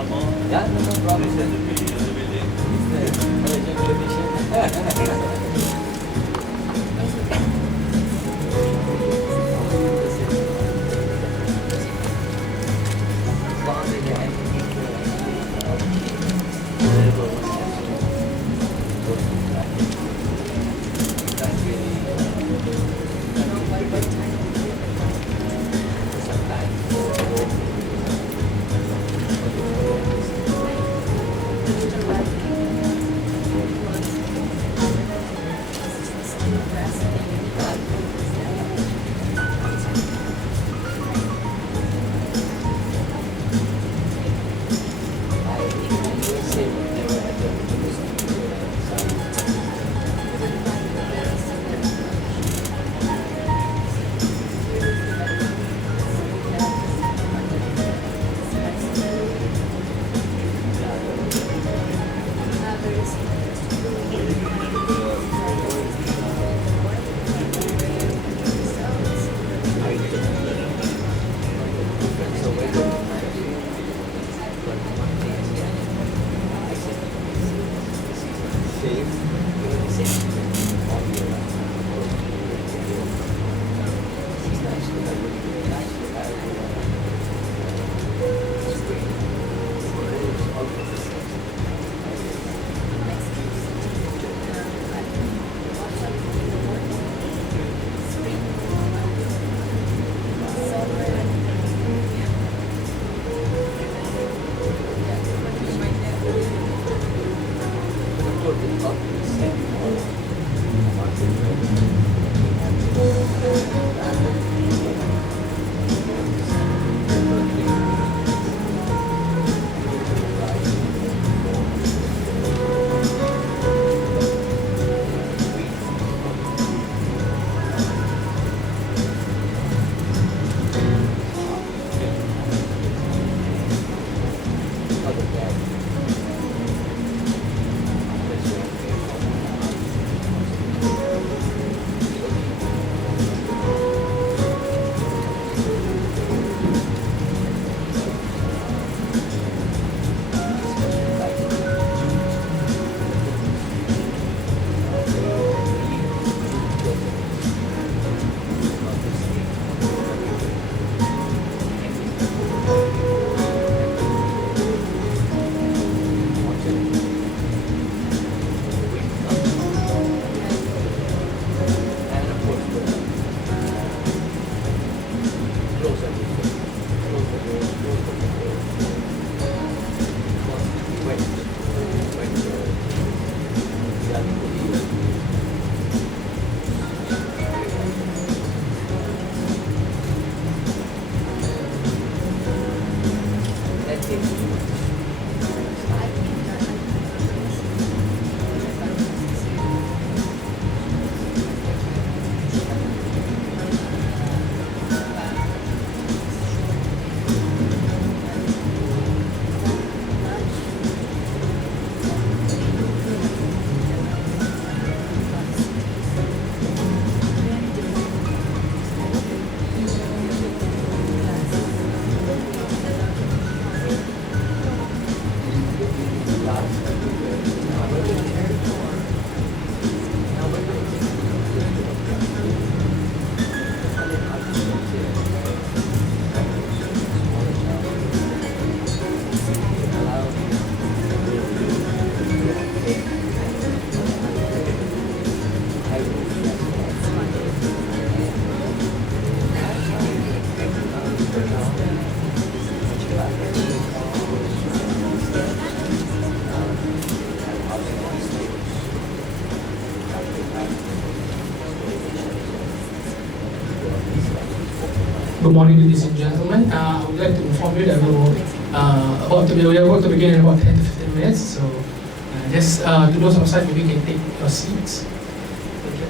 Yeah, no problem. Good morning, ladies and gentlemen. I would like to inform you that we are about to begin in about 10 to 15 minutes. So just to those outside, maybe you can take your seats. Thank you.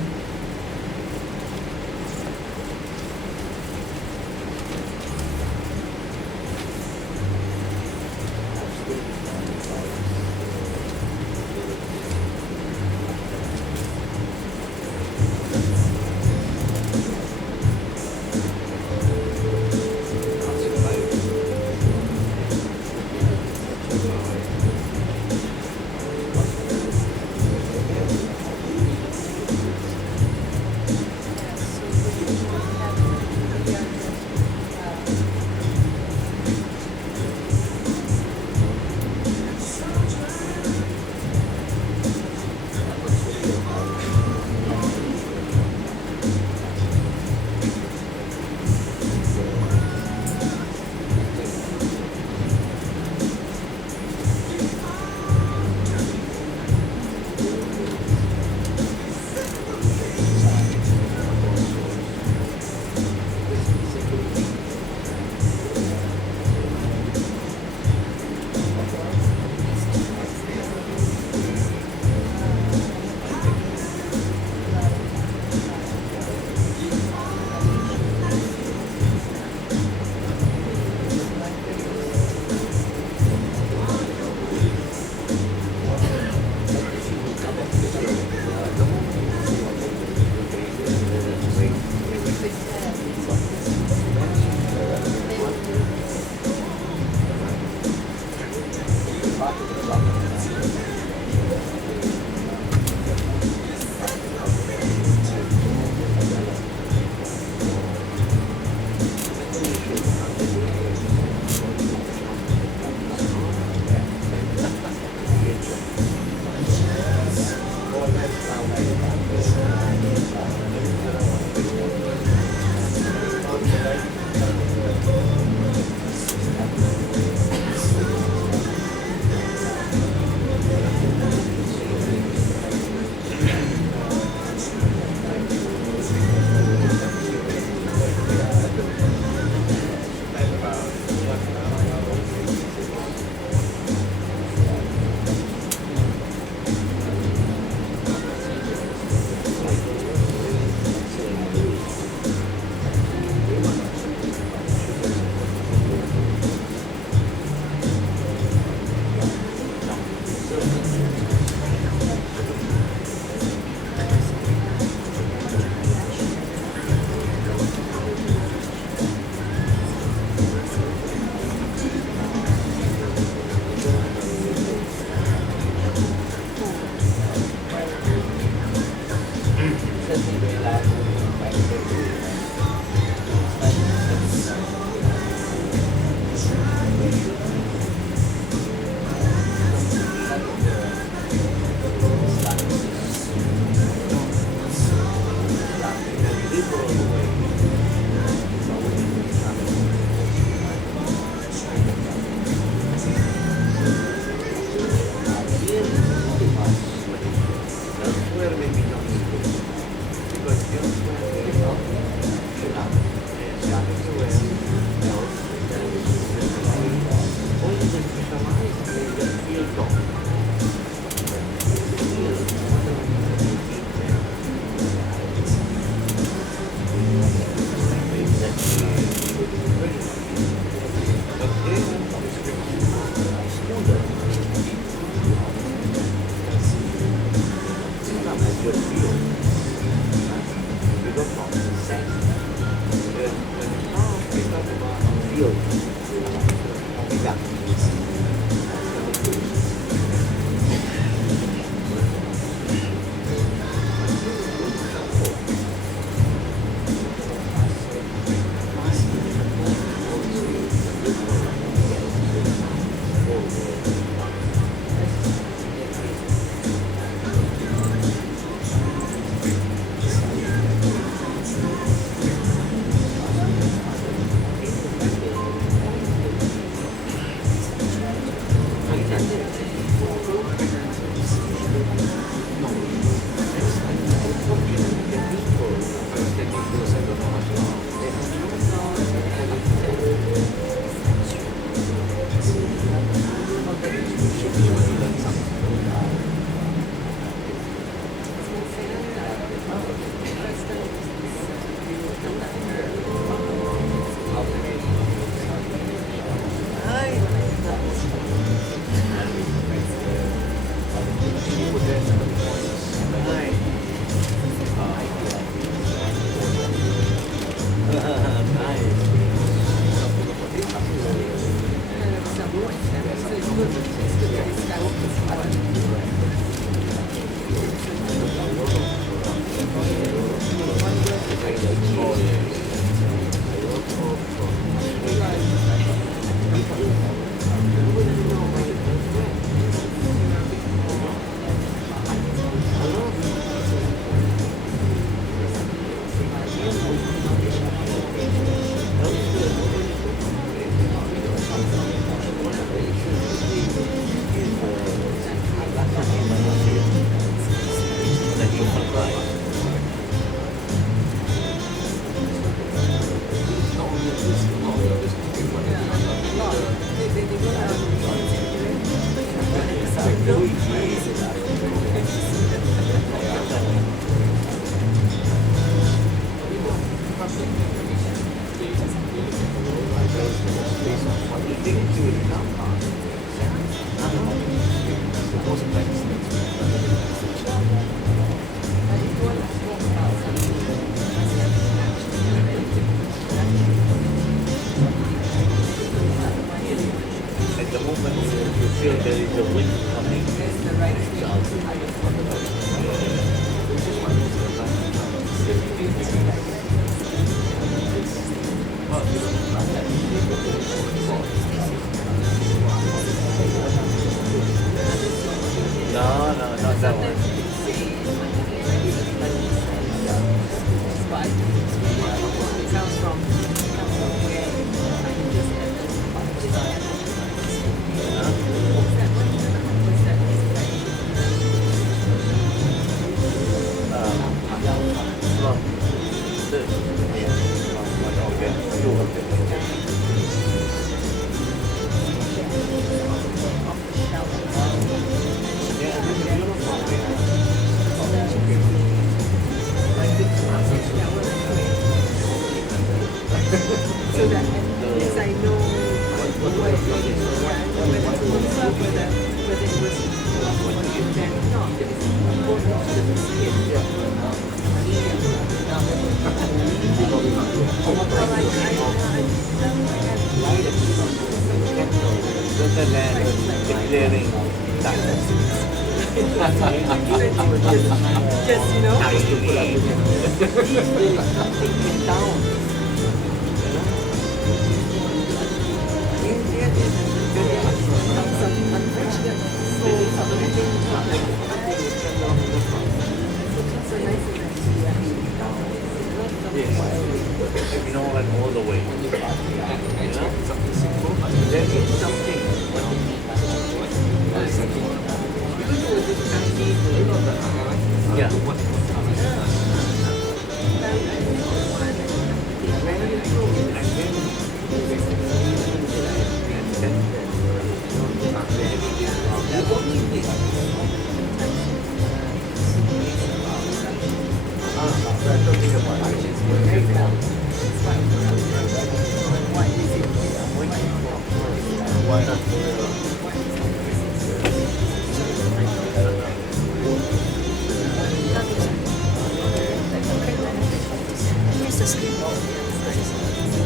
Use the screen.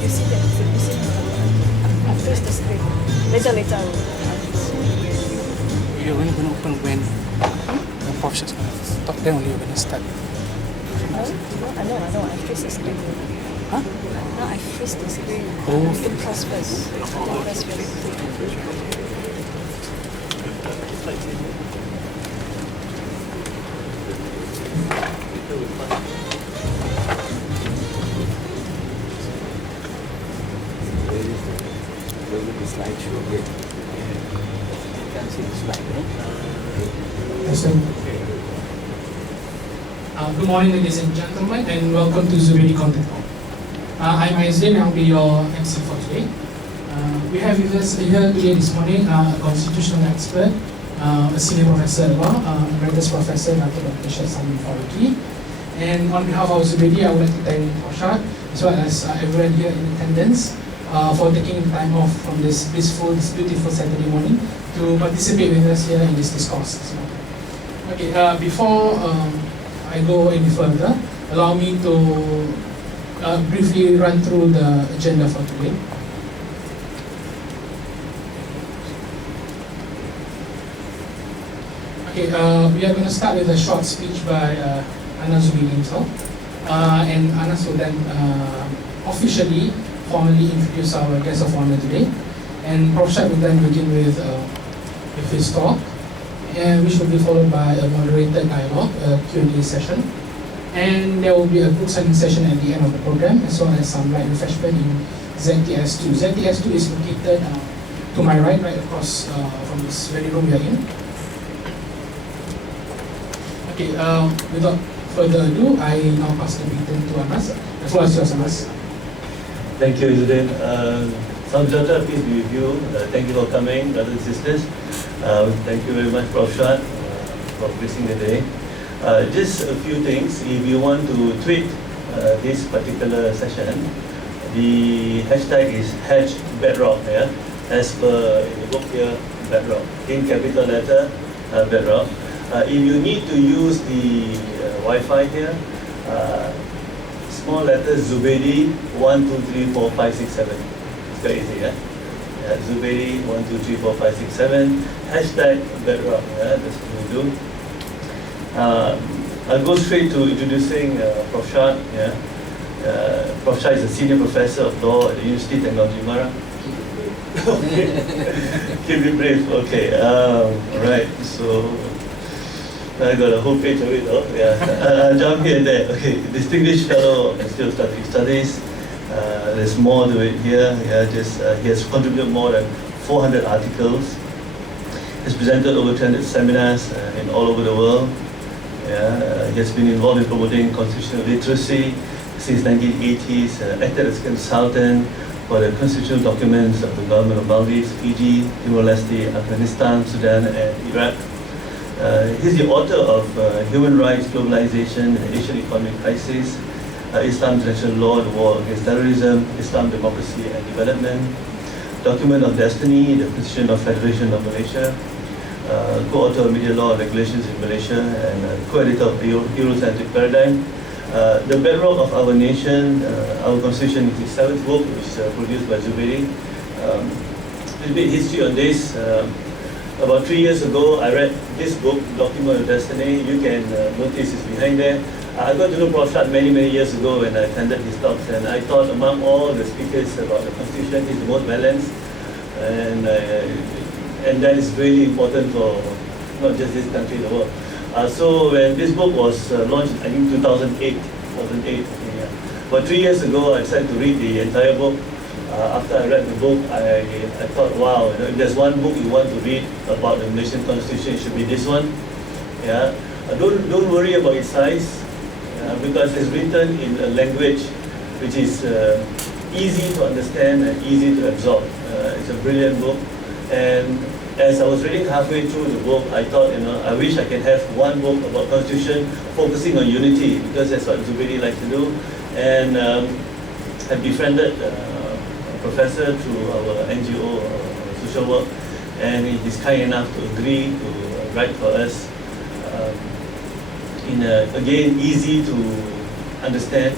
You see that it's missing. screen. Later. You're only going to open when the Prof is going to talk, then only you're going to start. No, I freeze the screen. Huh? No, I freeze the screen. Oh. Then press first. Slideshow again. You can see the slide, Yes, good morning, ladies and gentlemen, and welcome to Zubedy Contact. I'm Aizin, I'll be your MC for today. We have with us here today this morning a constitutional expert, a senior professor at law, emeritus professor Dr. Sami Faruqi. And on behalf of Zubedy, I would like to thank Arshad as well as everyone here in attendance for taking the time off from this beautiful Saturday morning to participate with us here in this discourse. So, okay, before I go any further, allow me to briefly run through the agenda for today. Okay, we are going to start with a short speech by Anas Zubedy himself, and Anas will then officially formally introduce our guest of honor today, and Prof. Shad will then begin with his talk, and which will be followed by a moderated dialogue, a Q&A session, and there will be a group study session at the end of the program, as well as some light refreshment in ZTS2. ZTS2 is located to my right across from this very room we are in. Okay, without further ado, I now pass the baton to Anas. The floor is yours, Anas. Thank you, Zubedy. Samjata, peace be with you. Thank you for coming, brothers and sisters. Thank you very much, Prof. Shad, for gracing the day. Just a few things. If you want to tweet this particular session, the hashtag is #bedrock, yeah? As per in the book here, bedrock. In capital letter, bedrock. If you need to use the Wi-Fi here, small letters Zubedy 1 2 3 4 5 6 7. It's very easy, yeah? Zubedy 1 2 3 4 5 6 7. Hashtag bedrock. Yeah, that's what we do. I'll go straight to introducing Prof. Shad. Yeah, Prof. Shad is a senior professor of law at the University of Technology Mara. Okay, keep it brief. Okay, right. So I got a whole page of it, though. Yeah, jump here and there. Okay, distinguished fellow of Institute of Strategic Studies. There's more to it here. Yeah, he has contributed more than 400 articles. He's presented over 200 seminars in all over the world. Yeah, he has been involved in promoting constitutional literacy since 1980s. Acted as consultant for the constitutional documents of the government of Maldives, Fiji, Timor-Leste, Afghanistan, Sudan, and Iraq. He's the author of Human Rights, Globalization, and Asian Economic Crisis, Islam, International Law, the War Against Terrorism, Islam, Democracy and Development, Document of Destiny, the Constitution of Federation of Malaysia, co-author of Media Law and Regulations in Malaysia, and co-editor of Eurocentric Paradigm. The bedrock of our nation, our Constitution, is the seventh book, which is produced by Zubedy. A little bit history on this. About 3 years ago, I read this book, Document of Destiny. You can notice it's behind there. I got to know Prof. Shad many years ago when I attended his talks, and I thought among all the speakers about the Constitution, he's the most balanced, and that is really important for not just this country, the world. So when this book was launched, I think 2008. Yeah. But 3 years ago, I decided to read the entire book. After I read the book, I thought, wow, if there's one book you want to read about the Malaysian Constitution, it should be this one. Yeah, don't worry about its size, because it's written in a language which is easy to understand and easy to absorb. It's a brilliant book, and as I was reading halfway through the book, I thought, I wish I can have one book about Constitution focusing on unity, because that's what Zubedy likes to do. And I befriended professor through our NGO, social work, and he's kind enough to agree to write for us in again, easy to understand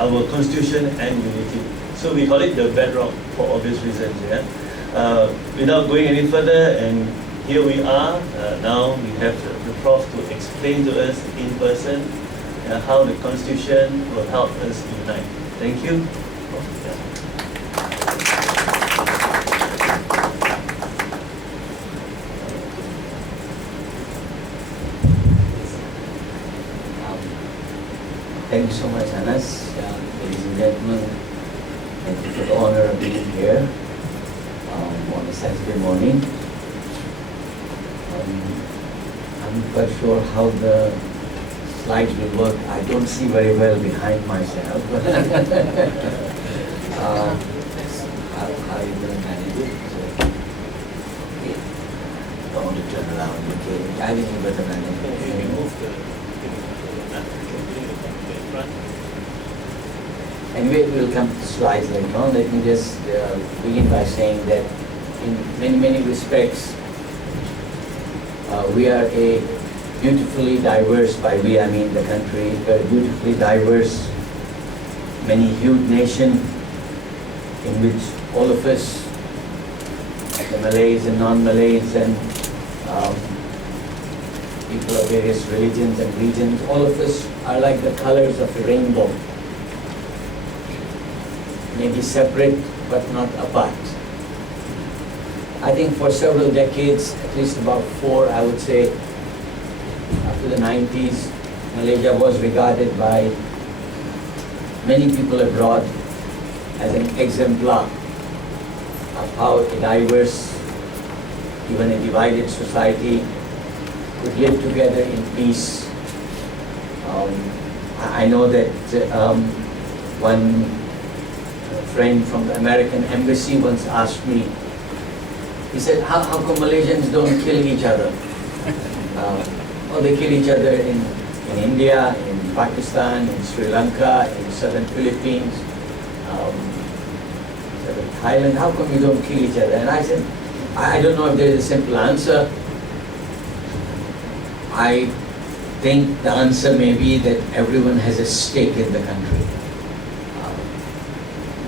our Constitution and unity. So we call it the bedrock for obvious reasons. Yeah. Without going any further, and here we are. Now we have the Prof to explain to us in person how the Constitution will help us unite. Thank you. Prof. Yeah. Thank you so much, Anas. Ladies and gentlemen, thank you for the honor of being here on a Saturday morning. I'm not quite sure how the slides will work. I don't see very well behind myself. How are you going to manage it? Okay. Don't want to turn around. Okay. I think you better manage it. Anyway, we'll come to the slides later on. Let me just begin by saying that in many respects, we are a beautifully diverse, by we I mean the country, a beautifully diverse, many-hued nation in which all of us, the Malays and non-Malays and people of various religions and regions, all of us are like the colors of a rainbow. Maybe separate, but not apart. I think for several decades, at least about 4, I would say, after the 90s, Malaysia was regarded by many people abroad as an exemplar of how a diverse, even a divided society could live together in peace. I know that one friend from the American embassy once asked me, he said, how come Malaysians don't kill each other? Well, they kill each other in India, in Pakistan, in Sri Lanka, in southern Philippines, southern Thailand. How come you don't kill each other? And I said, I don't know if there is a simple answer. I think the answer may be that everyone has a stake in the country.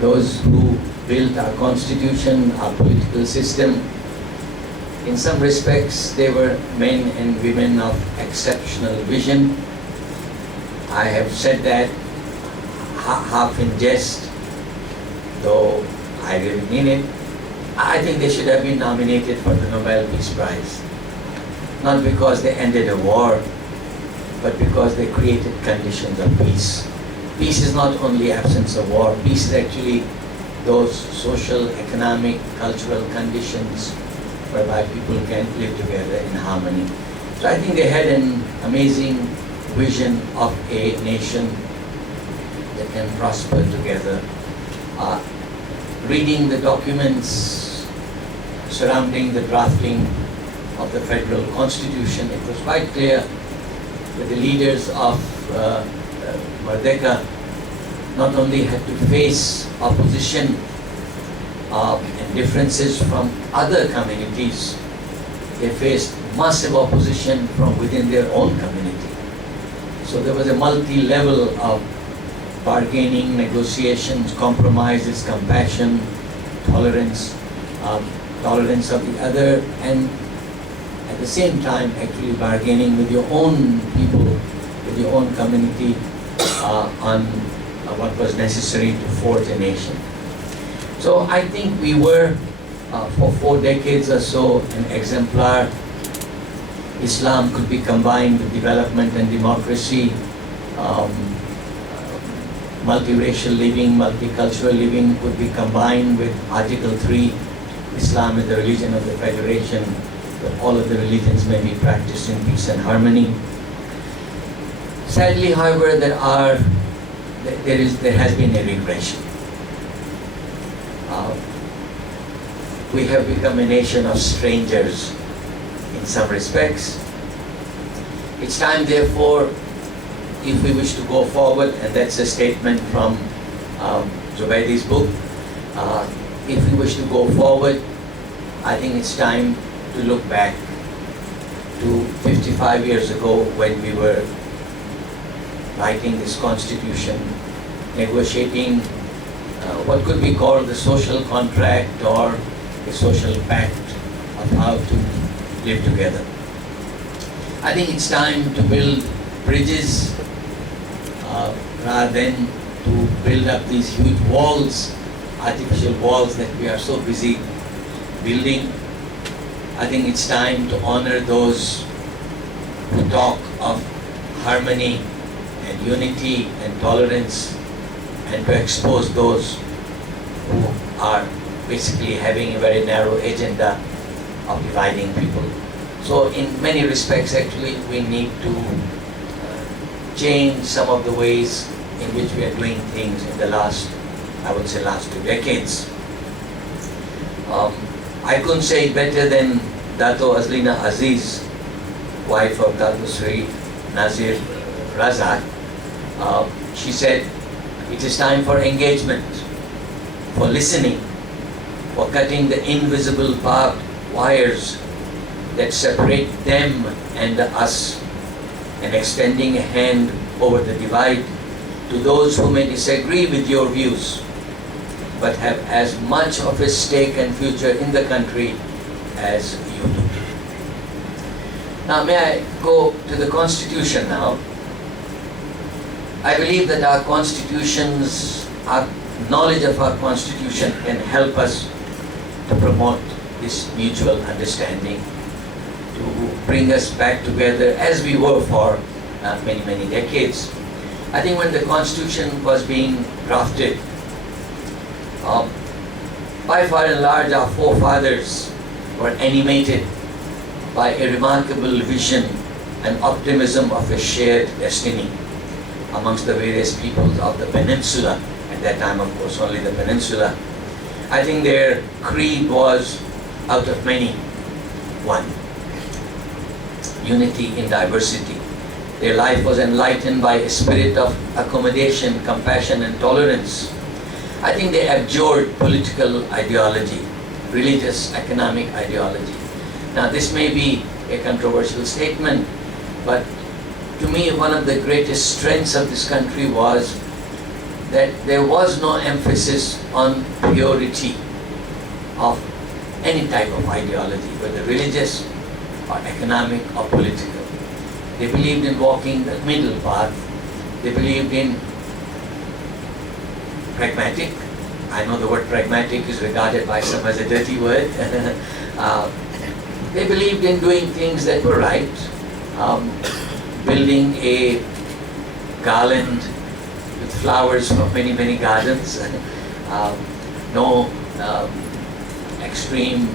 Those who built our constitution, our political system, in some respects, they were men and women of exceptional vision. I have said that half in jest, though I really mean it. I think they should have been nominated for the Nobel Peace Prize. Not because they ended a war, but because they created conditions of peace. Peace is not only absence of war. Peace is actually those social, economic, cultural conditions whereby people can live together in harmony. So I think they had an amazing vision of a nation that can prosper together. Reading the documents surrounding the drafting of the federal constitution, it was quite clear that the leaders of Merdeka not only had to face opposition and differences from other communities, they faced massive opposition from within their own community. So there was a multi-level of bargaining, negotiations, compromises, compassion, tolerance, tolerance of the other, and at the same time actually bargaining with your own people, with your own community on what was necessary to forge a nation. So I think we were, for 4 decades or so, an exemplar. Islam could be combined with development and democracy, multiracial living, multicultural living could be combined with Article 3. Islam is the religion of the Federation, but all of the religions may be practiced in peace and harmony. Sadly, however, there has been a regression. We have become a nation of strangers in some respects. It's time, therefore, if we wish to go forward, and that's a statement from Zubedy's book, if we wish to go forward, I think it's time to look back to 55 years ago when we were writing this constitution, negotiating what could be called the social contract or a social pact of how to live together. I think it's time to build bridges rather than to build up these huge walls, artificial walls that we are so busy building. I think it's time to honor those who talk of harmony and unity and tolerance, and to expose those who are basically having a very narrow agenda of dividing people. So in many respects, actually, we need to change some of the ways in which we are doing things in the last, I would say, last 2 decades. I couldn't say it better than Dato Azlina Aziz, wife of Dato Sri Nazir Razak. She said, it is time for engagement, for listening, for cutting the invisible barbed wires that separate them and us, and extending a hand over the divide to those who may disagree with your views, but have as much of a stake and future in the country as you do. Now, may I go to the Constitution now? I believe that our constitutions, our knowledge of our Constitution can help us to promote this mutual understanding, to bring us back together as we were for many, many decades. I think when the Constitution was being drafted, by far and large our forefathers were animated by a remarkable vision and optimism of a shared destiny amongst the various peoples of the peninsula. At that time, of course, only the peninsula. I think their creed was, out of many, one. Unity in diversity. Their life was enlightened by a spirit of accommodation, compassion, and tolerance. I think they abjured political ideology, religious, economic ideology. Now, this may be a controversial statement, but to me, one of the greatest strengths of this country was that there was no emphasis on purity of any type of ideology, whether religious or economic or political. They believed in walking the middle path. They believed in pragmatic. I know the word pragmatic is regarded by some as a dirty word. They believed in doing things that were right, building a garland with flowers from many, many gardens. No extreme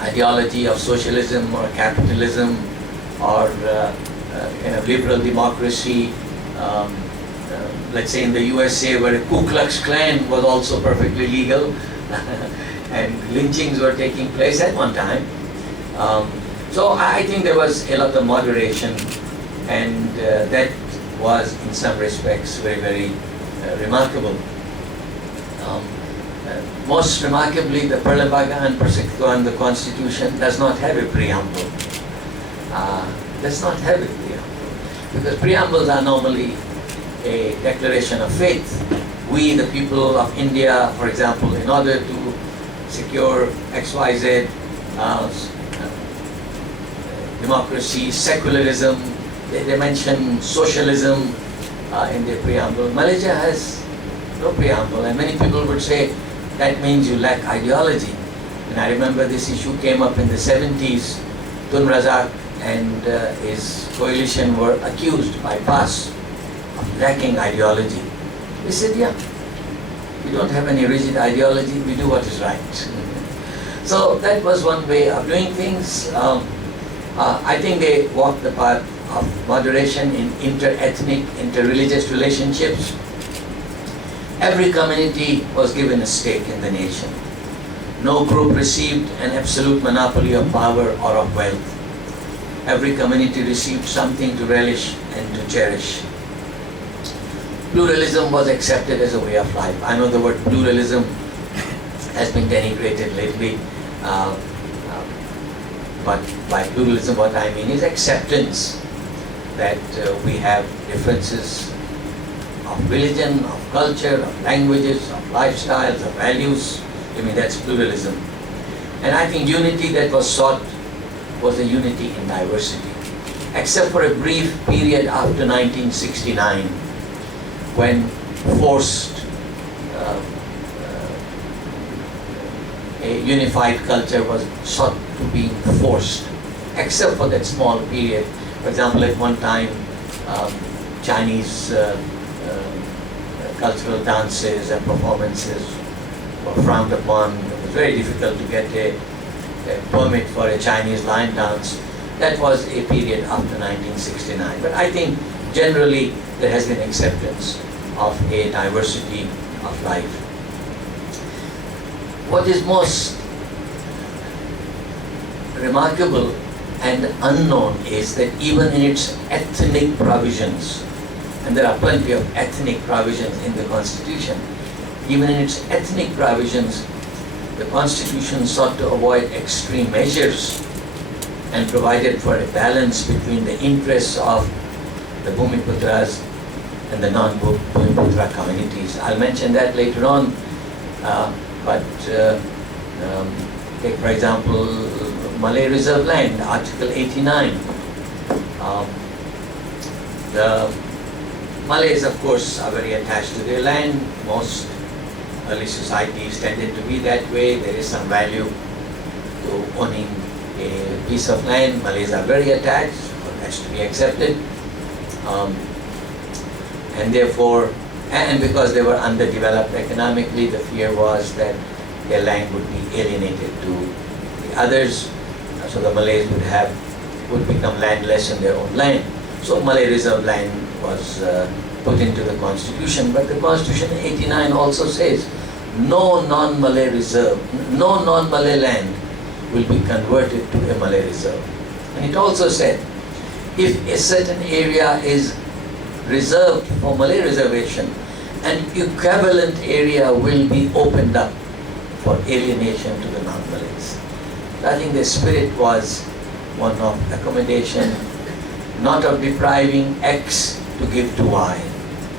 ideology of socialism or capitalism or liberal democracy. Let's say in the USA, where a Ku Klux Klan was also perfectly legal and lynchings were taking place at one time. So I think there was a lot of moderation, and that was in some respects very, very remarkable. Most remarkably, the Perlembagaan Persekutuan, the Constitution, does not have a preamble. Does not have a preamble. Because preambles are normally a declaration of faith. We, the people of India, for example, in order to secure XYZ, democracy, secularism, they mention socialism in their preamble. Malaysia has no preamble, and many people would say that means you lack ideology. And I remember this issue came up in the 70s. Tun Razak and his coalition were accused by PAS of lacking ideology. They said, yeah, we don't have any rigid ideology, we do what is right. So that was one way of doing things. I think they walked the path of moderation in inter-ethnic, inter-religious relationships. Every community was given a stake in the nation. No group received an absolute monopoly of power or of wealth. Every community received something to relish and to cherish. Pluralism was accepted as a way of life. I know the word pluralism has been denigrated lately, but by pluralism what I mean is acceptance that we have differences of religion, of culture, of languages, of lifestyles, of values. I mean, that's pluralism. And I think unity that was sought was a unity in diversity. Except for a brief period after 1969, when forced a unified culture was sought to be forced. Except for that small period. For example, at one time, Chinese cultural dances and performances were frowned upon. It was very difficult to get a permit for a Chinese lion dance. That was a period after 1969. But I think generally there has been acceptance of a diversity of life. What is most remarkable and unknown is that even in its ethnic provisions, and there are plenty of ethnic provisions in the Constitution, even in its ethnic provisions, the Constitution sought to avoid extreme measures and provided for a balance between the interests of the Bhumiputras and the non-Bhumiputra communities. I'll mention that later on, take for example Malay Reserve Land, Article 89. The Malays, of course, are very attached to their land. Most early societies tended to be that way. There is some value to owning a piece of land. Malays are very attached, has to be accepted. And therefore, and because they were underdeveloped economically, the fear was that their land would be alienated to the others. So the Malays would become landless in their own land. So Malay Reserve Land was put into the Constitution, but the Constitution 89 also says no non-Malay reserve, no non-Malay land will be converted to a Malay reserve. And it also said if a certain area is reserved for Malay reservation, an equivalent area will be opened up for alienation to the non-Malays. I think the spirit was one of accommodation, not of depriving X to give to Y.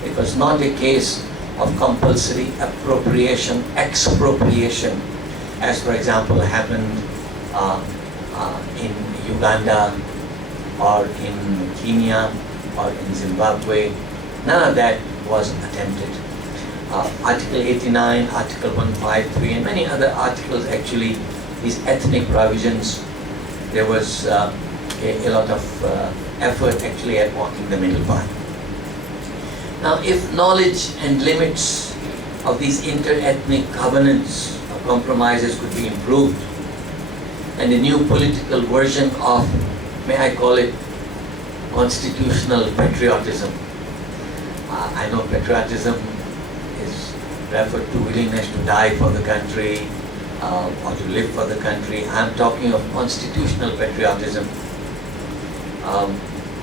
It was not a case of compulsory appropriation, expropriation, as for example happened in Uganda or in Kenya or in Zimbabwe. None of that was attempted. Article 89, Article 153 and many other articles, actually these ethnic provisions, there was a lot of effort actually at walking the middle path. Now, if knowledge and limits of these inter-ethnic covenants or compromises could be improved, and a new political version of, may I call it, constitutional patriotism. I know patriotism is referred to willingness to die for the country or to live for the country. I'm talking of constitutional patriotism,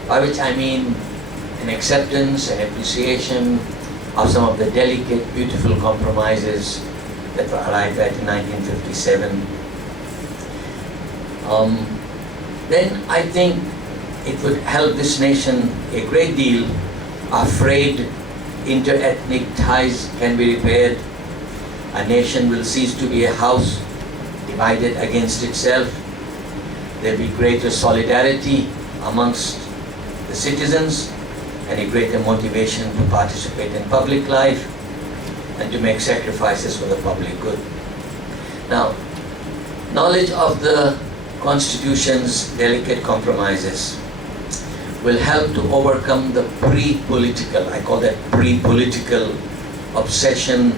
by which I mean an acceptance and appreciation of some of the delicate, beautiful compromises that were arrived at in 1957. Then I think it would help this nation a great deal. Afraid inter-ethnic ties can be repaired. A nation will cease to be a house divided against itself. There will be greater solidarity amongst the citizens and a greater motivation to participate in public life and to make sacrifices for the public good. Now, knowledge of the Constitution's delicate compromises will help to overcome the pre-political, I call that pre-political obsession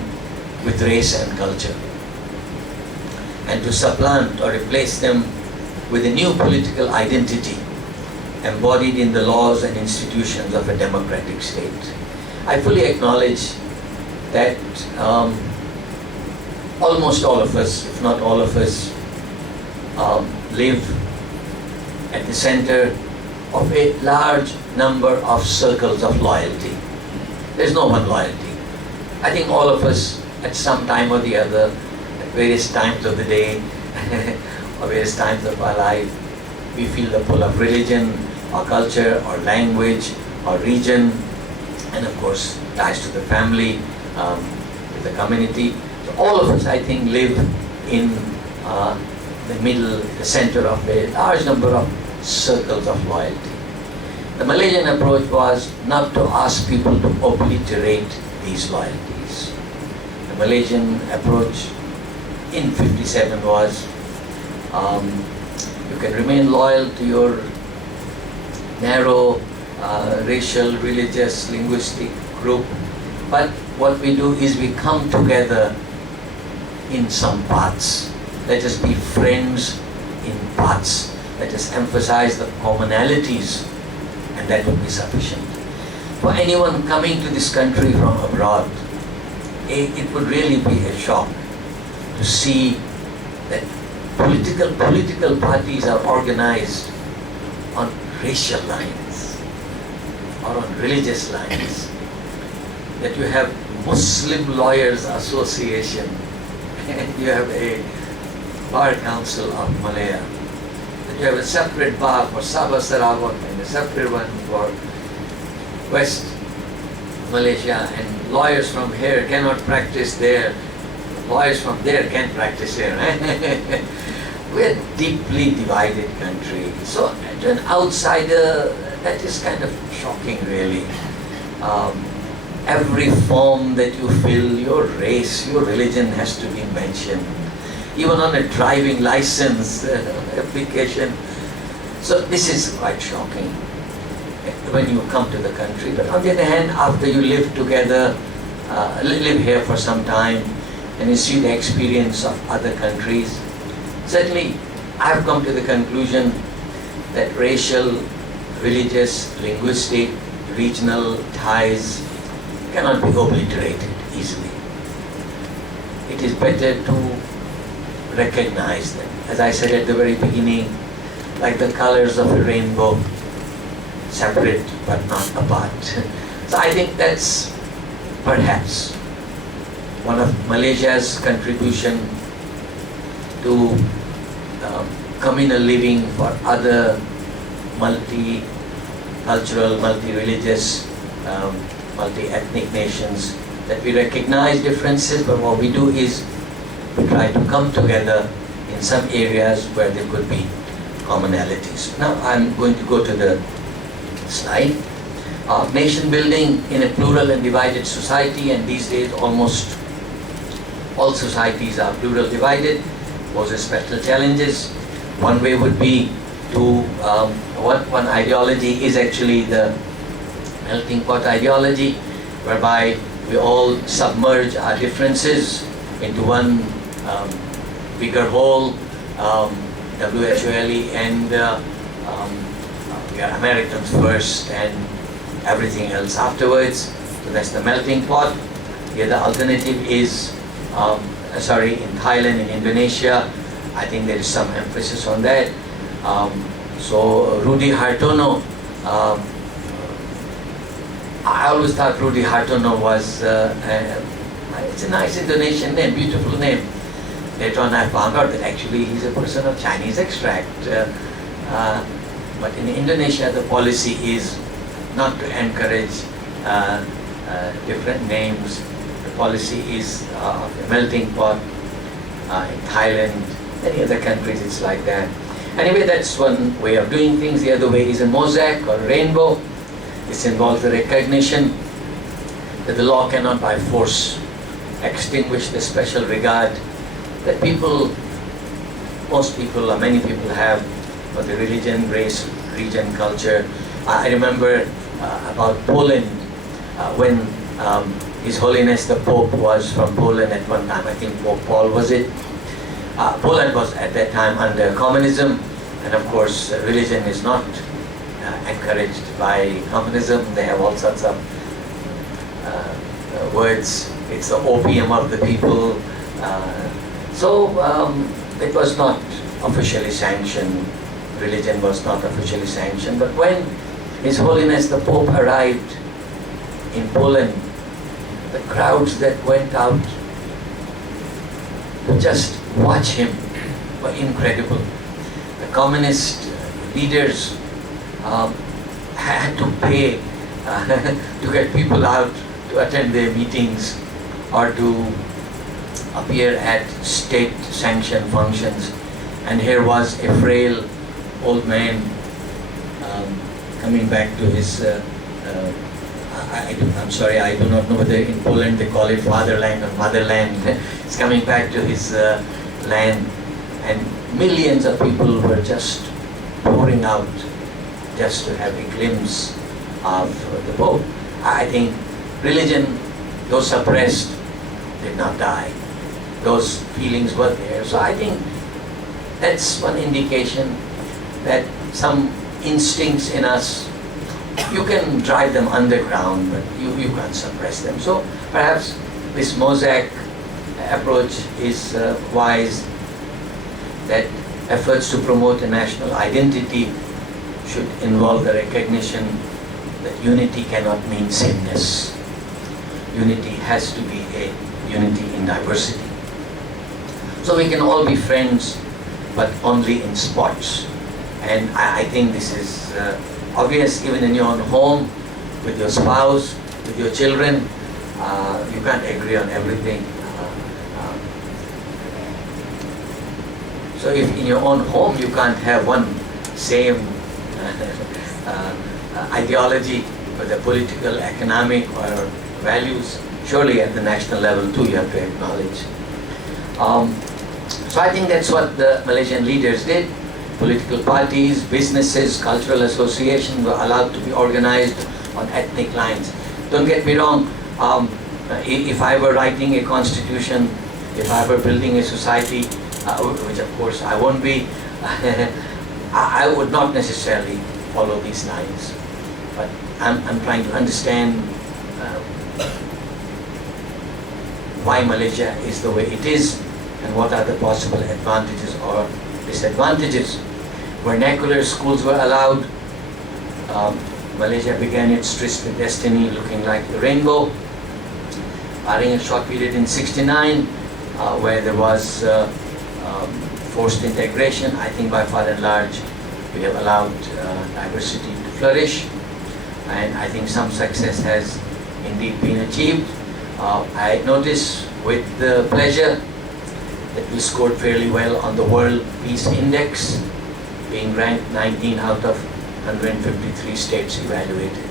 with race and culture, and to supplant or replace them with a new political identity embodied in the laws and institutions of a democratic state. I fully acknowledge that almost all of us, if not all of us, live at the center of a large number of circles of loyalty. There's no one loyalty. I think all of us at some time or the other, at various times of the day or various times of our life, we feel the pull of religion or culture or language or region and of course ties to the family, with the community. So all of us, I think, live in the middle, the center of a large number of circles of loyalty. The Malaysian approach was not to ask people to obliterate these loyalties. The Malaysian approach in 57 was you can remain loyal to your narrow racial, religious, linguistic group, but what we do is we come together in some paths. Let us be friends in paths. Let us emphasize the commonalities, and that would be sufficient. For anyone coming to this country from abroad, it would really be a shock to see that political parties are organized on racial lines or on religious lines. That you have Muslim Lawyers Association and you have a Bar Council of Malaya. That you have a separate bar for Sabah Sarawak and a separate one for West Malaysia, and lawyers from here cannot practice there. Lawyers from there can practice here. We're a deeply divided country. So to an outsider, that is kind of shocking, really. Every form that you fill, your race, your religion has to be mentioned. Even on a driving license application. So this is quite shocking when you come to the country. But on the other hand, after you live together, live here for some time, and you see the experience of other countries, certainly I've come to the conclusion that racial, religious, linguistic, regional ties cannot be obliterated easily. It is better to recognize them. As I said at the very beginning, like the colors of a rainbow, separate but not apart. So I think that's perhaps one of Malaysia's contribution to communal living for other multicultural, multi-religious, multi-ethnic nations, that we recognize differences, but what we do is we try to come together in some areas where there could be commonalities. Now I'm going to go to the slide. Nation building in a plural and divided society, and these days almost all societies are plural divided, poses special challenges. One way would be to, one ideology is actually the melting pot ideology, whereby we all submerge our differences into one bigger whole, WHOLE, and we are Americans first and everything else afterwards. So that's the melting pot. The other alternative is, in Thailand and Indonesia, I think there is some emphasis on that. So Rudy Hartono, I always thought Rudy Hartono was, it's a nice Indonesian name, beautiful name. Later on I found out that actually he's a person of Chinese extract. But in Indonesia the policy is not to encourage different names. The policy is a melting pot. In Thailand, many other countries it's like that. Anyway, that's one way of doing things. The other way is a mosaic or a rainbow. This involves the recognition that the law cannot by force extinguish the special regard that most people or many people have for the religion, race, region, culture. I remember about Poland, when His Holiness the Pope was from Poland at one time. I think Pope Paul was it. Poland was at that time under communism, and of course religion is not encouraged by communism. They have all sorts of words. It's the opium of the people. So it was not officially sanctioned. Religion was not officially sanctioned. But when His Holiness the Pope arrived in Poland, the crowds that went out to just watch him were incredible. The communist leaders had to pay to get people out to to attend their meetings or to appear at state-sanctioned functions. And here was a frail old man coming back to his, I'm sorry, I do not know whether in Poland they call it fatherland or motherland. He's coming back to his land, and millions of people were just pouring out just to have a glimpse of the Pope. I think religion, though suppressed, did not die. Those feelings were there. So I think that's one indication that some instincts in us, you can drive them underground, but you can't suppress them. So perhaps this mosaic approach is wise, that efforts to promote a national identity should involve the recognition that unity cannot mean sameness. Unity has to be a unity in diversity. So we can all be friends, but only in spots. And I think this is obvious even in your own home, with your spouse, with your children. You can't agree on everything. So if in your own home you can't have one same ideology, whether political, economic, or values, surely at the national level too you have to acknowledge. So I think that's what the Malaysian leaders did. Political parties, businesses, cultural associations were allowed to be organized on ethnic lines. Don't get me wrong, if I were writing a constitution, if I were building a society, which of course I won't be, I would not necessarily follow these lines. But I'm trying to understand why Malaysia is the way it is, and what are the possible advantages or disadvantages. Vernacular schools were allowed. Malaysia began its tryst with destiny looking like the rainbow. Barring a short period in '69, where there was forced integration, I think by far and large we have allowed diversity to flourish, and I think some success has indeed been achieved. I notice with pleasure that we scored fairly well on the World Peace Index, being ranked 19 out of 153 states evaluated.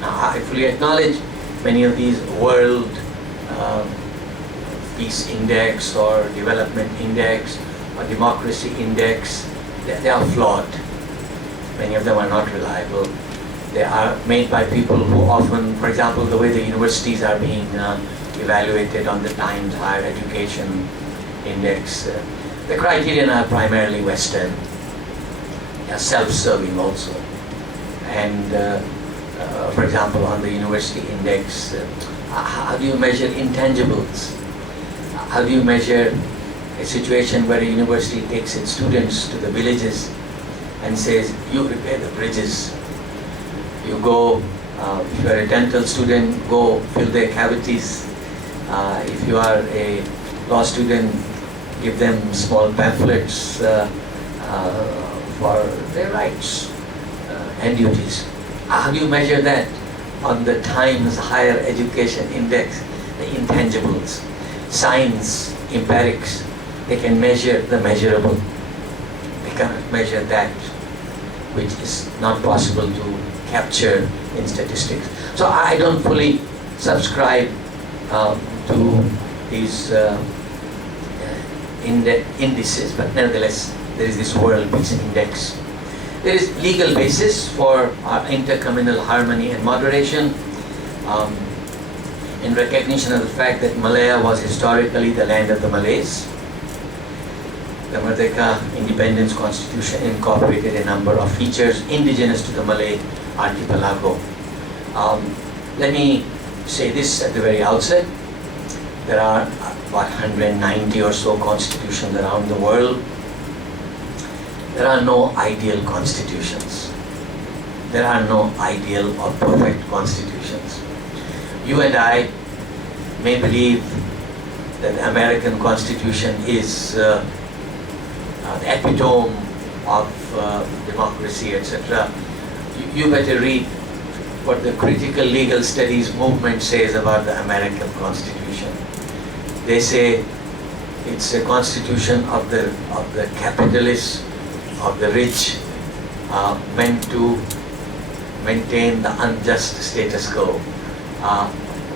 Now, I fully acknowledge many of these World Peace Index or Development Index or Democracy Index, they are flawed. Many of them are not reliable. They are made by people who often, for example, the way the universities are being evaluated on the Times Higher Education Index, the criterion are primarily Western. They are self-serving also. And for example, on the university index, how do you measure intangibles? How do you measure a situation where a university takes its students to the villages and says, you repair the bridges. You go, if you are a dental student, go fill their cavities. If you are a law student, give them small pamphlets for their rights and duties. How do you measure that? On the Times Higher Education Index, the intangibles, science, empirics, they can measure the measurable. They cannot measure that which is not possible to capture in statistics. So I don't fully subscribe to these indices, but nevertheless, there is this World Peace Index. There is legal basis for our intercommunal harmony and moderation, in recognition of the fact that Malaya was historically the land of the Malays. The Merdeka Independence Constitution incorporated a number of features indigenous to the Malay archipelago. Let me say this at the very outset. There are about 190 or so constitutions around the world. There are no ideal constitutions. There are no ideal or perfect constitutions. You and I may believe that the American Constitution is the epitome of democracy, etc. You better read what the critical legal studies movement says about the American Constitution. They say it's a constitution of the capitalists, of the rich, meant to maintain the unjust status quo.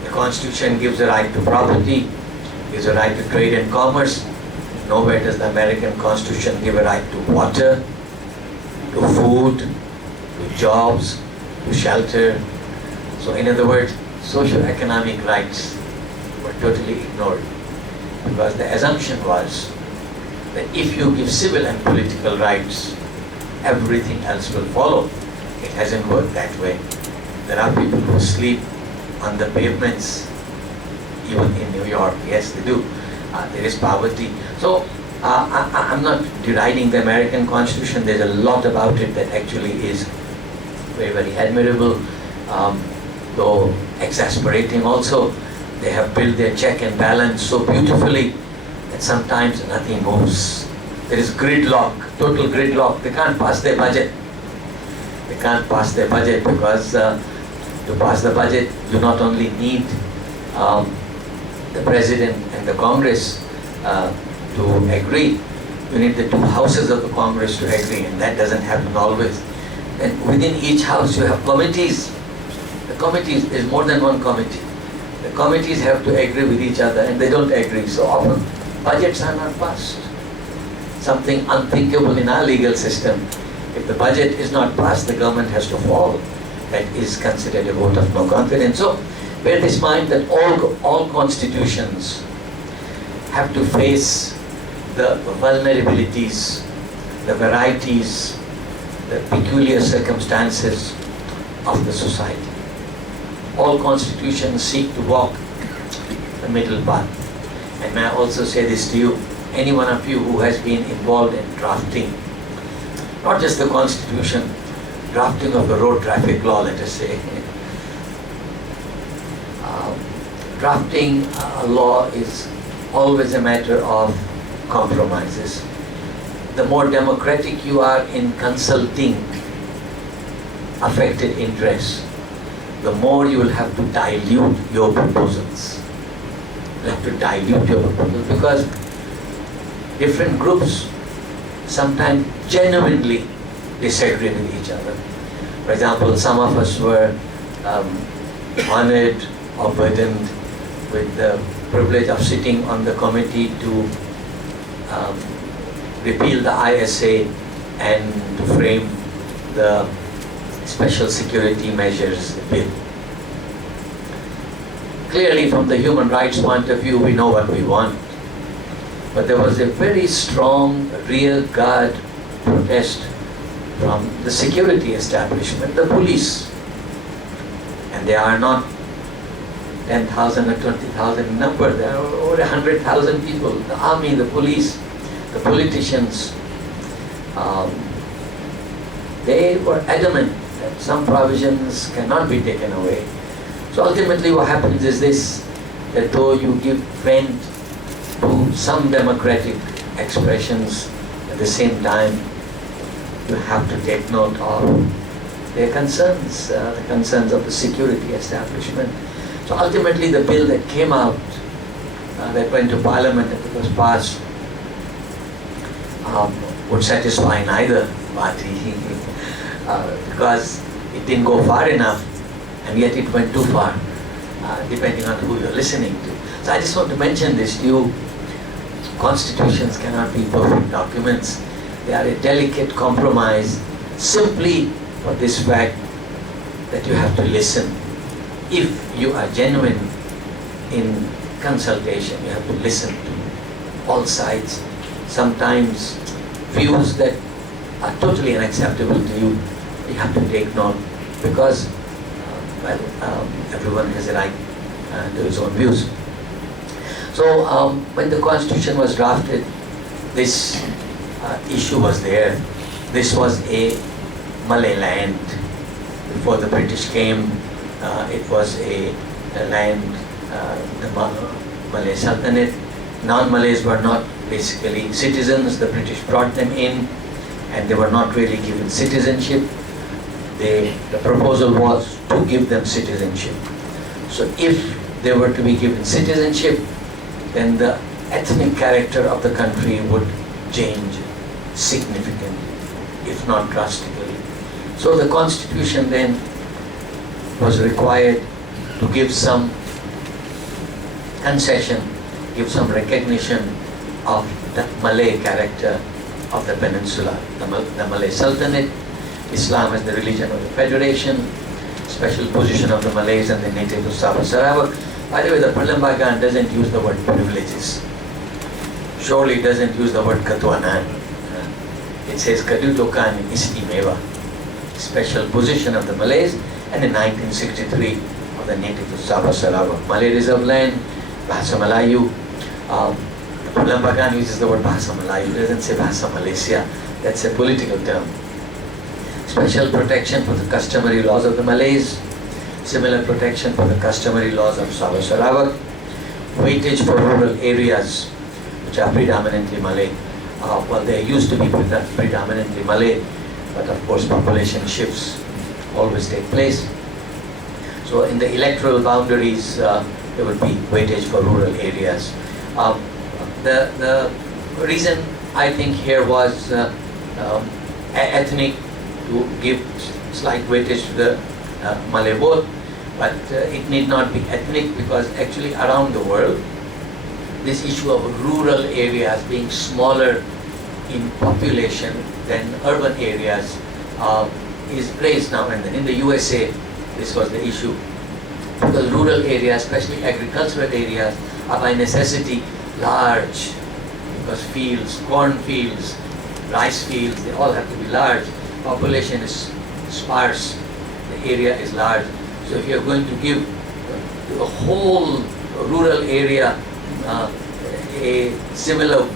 The Constitution gives a right to property, gives a right to trade and commerce. Nowhere does the American Constitution give a right to water, to food, to jobs, to shelter. So in other words, socio-economic rights were totally ignored, because the assumption was that if you give civil and political rights, everything else will follow. It hasn't worked that way. There are people who sleep on the pavements, even in New York. Yes, they do. There is poverty. So I'm not deriding the American Constitution. There's a lot about it that actually is very, very admirable, though exasperating also. They have built their check and balance so beautifully that sometimes nothing moves. There is gridlock, total gridlock. They can't pass their budget. They can't pass their budget because to pass the budget, you not only need the President and the Congress to agree, you need the two houses of the Congress to agree, and that doesn't happen always. And within each house you have committees. The committees, there's more than one committee. The committees have to agree with each other, and they don't agree. So often budgets are not passed. Something unthinkable in our legal system. If the budget is not passed, the government has to fall. That is considered a vote of no confidence. So bear this mind that all constitutions have to face the vulnerabilities, the varieties, the peculiar circumstances of the society. All constitutions seek to walk the middle path. And may I also say this to you, any one of you who has been involved in drafting, not just the Constitution, drafting of the road traffic law, let us say. Drafting a law is always a matter of compromises. The more democratic you are in consulting affected interests, the more you will have to dilute your proposals. You have to dilute your proposals because different groups sometimes genuinely disagree with each other. For example, some of us were honored or burdened with the privilege of sitting on the committee to repeal the ISA and to frame the Special Security Measures Bill. Clearly, from the human rights point of view, we know what we want. But there was a very strong rear guard protest from the security establishment, the police. And they are not 10,000 or 20,000 in number. There are over 100,000 people. The army, the police, the politicians, they were adamant that some provisions cannot be taken away. So ultimately what happens is this, that though you give vent to some democratic expressions, at the same time you have to take note of their concerns, the concerns of the security establishment. So ultimately the bill that came out, that went to Parliament and it was passed, would satisfy neither party because it didn't go far enough and yet it went too far, depending on who you're listening to. So I just want to mention this to you. Constitutions cannot be perfect documents. They are a delicate compromise simply for this fact that you have to listen. If you are genuine in consultation, you have to listen to all sides. Sometimes views that are totally unacceptable to you, you have to take note because everyone has a right to his own views. So when the Constitution was drafted, this issue was there. This was a Malay land. Before the British came, it was a land, the Malay Sultanate. Non-Malays were not basically citizens. The British brought them in and they were not really given citizenship. the proposal was to give them citizenship. So if they were to be given citizenship, then the ethnic character of the country would change significantly, if not drastically. So the constitution then was required to give some concession, give some recognition of the Malay character of the peninsula, the Malay Sultanate, Islam as the religion of the Federation, special position of the Malays and the natives of Sabah Sarawak. By the way, the Perlembagan doesn't use the word privileges. Surely doesn't use the word Katuanan. It says Kadutokan Istimewa, special position of the Malays, and in 1963 of the natives of Sabah Sarawak. Malay Reserve Land, Bahasa Melayu. The Perlembagan uses the word Bahasa Melayu, doesn't say Bahasa Malaysia. That's a political term. Special protection for the customary laws of the Malays, similar protection for the customary laws of Sabah Sarawak, weightage for rural areas which are predominantly Malay. Well, they used to be predominantly Malay, but of course population shifts always take place. So in the electoral boundaries, there would be weightage for rural areas. The reason I think here was ethnic, to give slight weightage to the Malay vote, but it need not be ethnic, because actually around the world, this issue of rural areas being smaller in population than urban areas is raised now and then. In the USA, this was the issue, because rural areas, especially agricultural areas, are by necessity large, because fields, corn fields, rice fields, they all have to be large. Population is sparse, the area is large. So if you're going to give the whole rural area a similar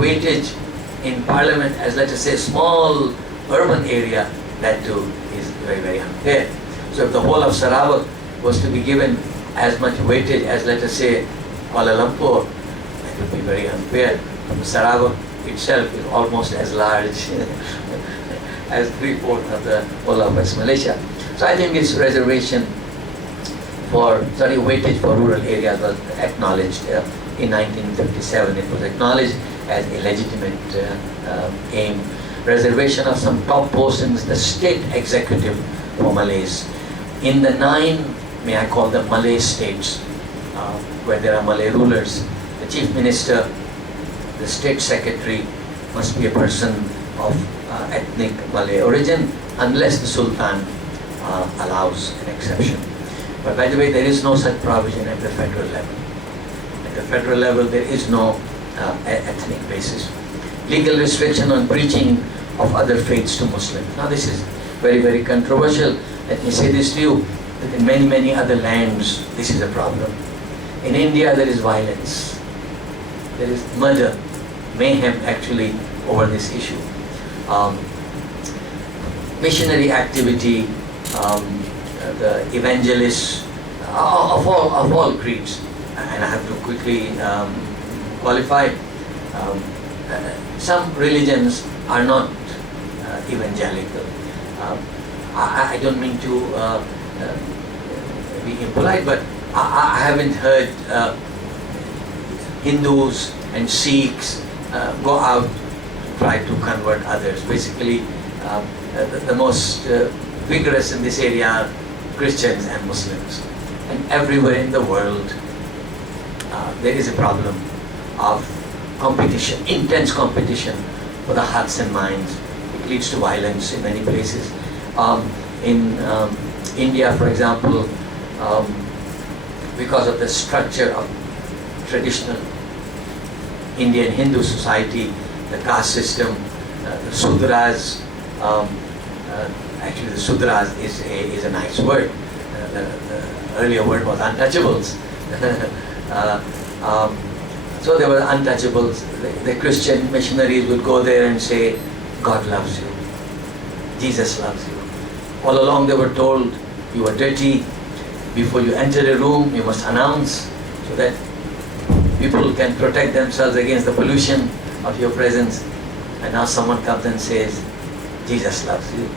weightage in parliament as, let us say, small urban area, that too is very, very unfair. So if the whole of Sarawak was to be given as much weightage as, let us say, Kuala Lumpur, that would be very unfair. Sarawak itself is almost as large as 3/4 of the whole of West Malaysia. So I think this reservation weightage for rural areas was acknowledged in 1957. It was acknowledged as a legitimate aim. Reservation of some top posts in the state executive for Malays. In the 9, may I call them Malay states, where there are Malay rulers, the chief minister, the state secretary must be a person of ethnic Malay origin, unless the Sultan allows an exception. But by the way, there is no such provision at the federal level. At the federal level, there is no ethnic basis. Legal restriction on preaching of other faiths to Muslims. Now this is very, very controversial. Let me say this to you, that in many, many other lands, this is a problem. In India, there is violence. There is murder, mayhem actually, over this issue. Missionary activity, the evangelists of all creeds, and I have to quickly qualify. Some religions are not evangelical. I don't mean to be impolite, but I haven't heard Hindus and Sikhs go out to try to convert others. Basically, the most vigorous in this area are Christians and Muslims. And everywhere in the world, there is a problem of competition, intense competition for the hearts and minds. It leads to violence in many places. In India, for example, because of the structure of traditional Indian Hindu society, the caste system, the Sudras, actually the Sudras is a nice word. The earlier word was untouchables. So they were untouchables. The Christian missionaries would go there and say, God loves you. Jesus loves you. All along they were told, you are dirty. Before you enter a room, you must announce, so that people can protect themselves against the pollution of your presence. And now someone comes and says, Jesus loves you.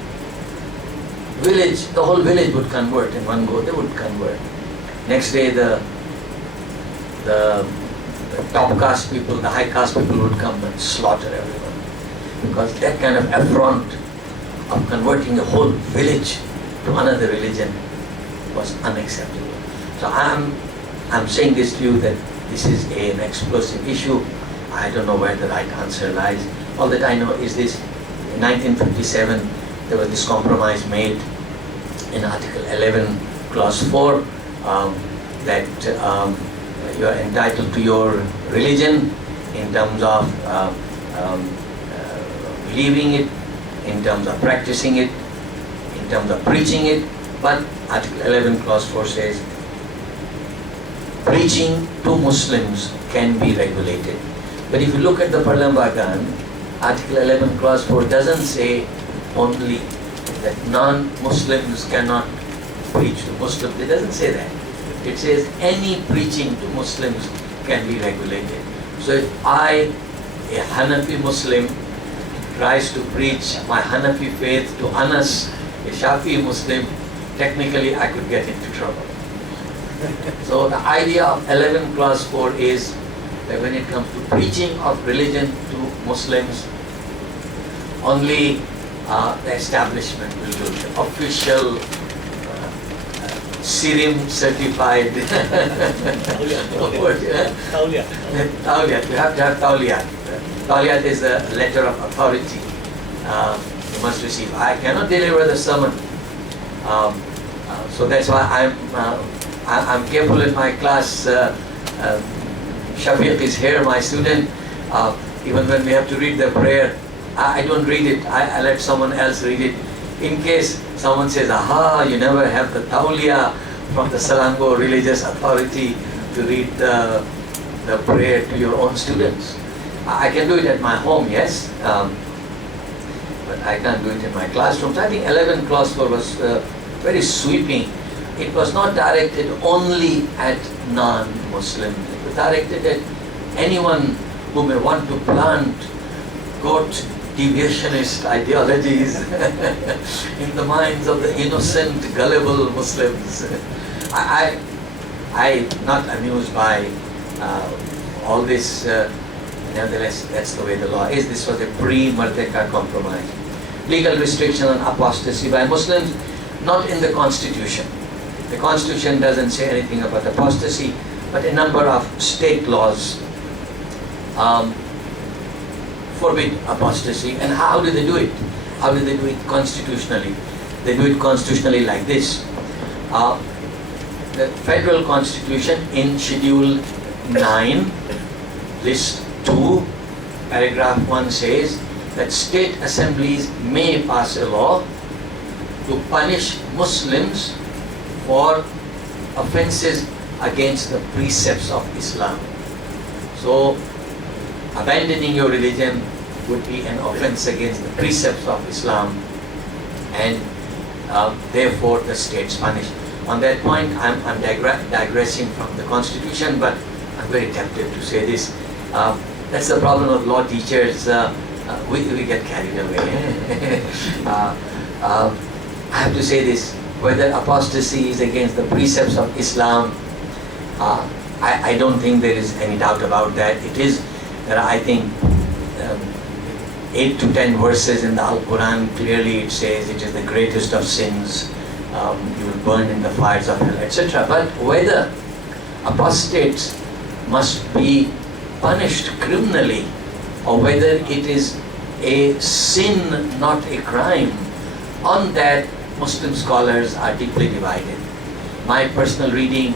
village, the whole village would convert in one go. They would convert. Next day, the top caste people, the high caste people would come and slaughter everyone, because that kind of affront of converting a whole village to another religion was unacceptable. So I'm saying this to you that this is an explosive issue. I don't know where the right answer lies. All that I know is this: in 1957, there was this compromise made in Article 11, Clause 4, that you are entitled to your religion in terms of believing it, in terms of practicing it, in terms of preaching it. But Article 11, Clause 4 says, preaching to Muslims can be regulated. But if you look at the Parlambagan, Article 11, Clause 4 doesn't say only that non-Muslims cannot preach to Muslims. It doesn't say that. It says any preaching to Muslims can be regulated. So if I, a Hanafi Muslim, tries to preach my Hanafi faith to Anas, a Shafi Muslim, technically I could get into trouble. So the idea of 11 clause 4 is that when it comes to preaching of religion to Muslims, only the establishment will do it. The official Sirim certified Tawliyat. You have to have Tawliyat. Tawliyat is a letter of authority you must receive. I cannot deliver the sermon. So that's why I'm careful in my class. Shafiq is here, my student. Even when we have to read the prayer, I don't read it. I let someone else read it. In case someone says, aha, you never have the tawliya from the Selangor religious authority to read the prayer to your own students. I can do it at my home, yes, but I can't do it in my classrooms. I think 11 clause 4 was very sweeping. It was not directed only at non-Muslims. It was directed at anyone who may want to plant deviationist ideologies in the minds of the innocent, gullible Muslims. I'm not amused by all this. Nevertheless, that's the way the law is. This was a pre-Merdeka compromise. Legal restriction on apostasy by Muslims, not in the Constitution. The Constitution doesn't say anything about apostasy, but a number of state laws forbid apostasy. And how do they do it? How do they do it constitutionally? They do it constitutionally like this. The Federal Constitution in Schedule 9, List 2, Paragraph 1 says that state assemblies may pass a law to punish Muslims for offenses against the precepts of Islam. So, abandoning your religion would be an offense against the precepts of Islam, and therefore the states punish. On that point, I'm digressing from the Constitution, but I'm very tempted to say this. That's the problem of law teachers. We get carried away. I have to say this: whether apostasy is against the precepts of Islam, I don't think there is any doubt about that. It is. There are, I think, 8 to 10 verses in the Al-Quran. Clearly it says it is the greatest of sins. You will burn in the fires of hell, etc. But whether apostates must be punished criminally, or whether it is a sin, not a crime, on that Muslim scholars are deeply divided. My personal reading,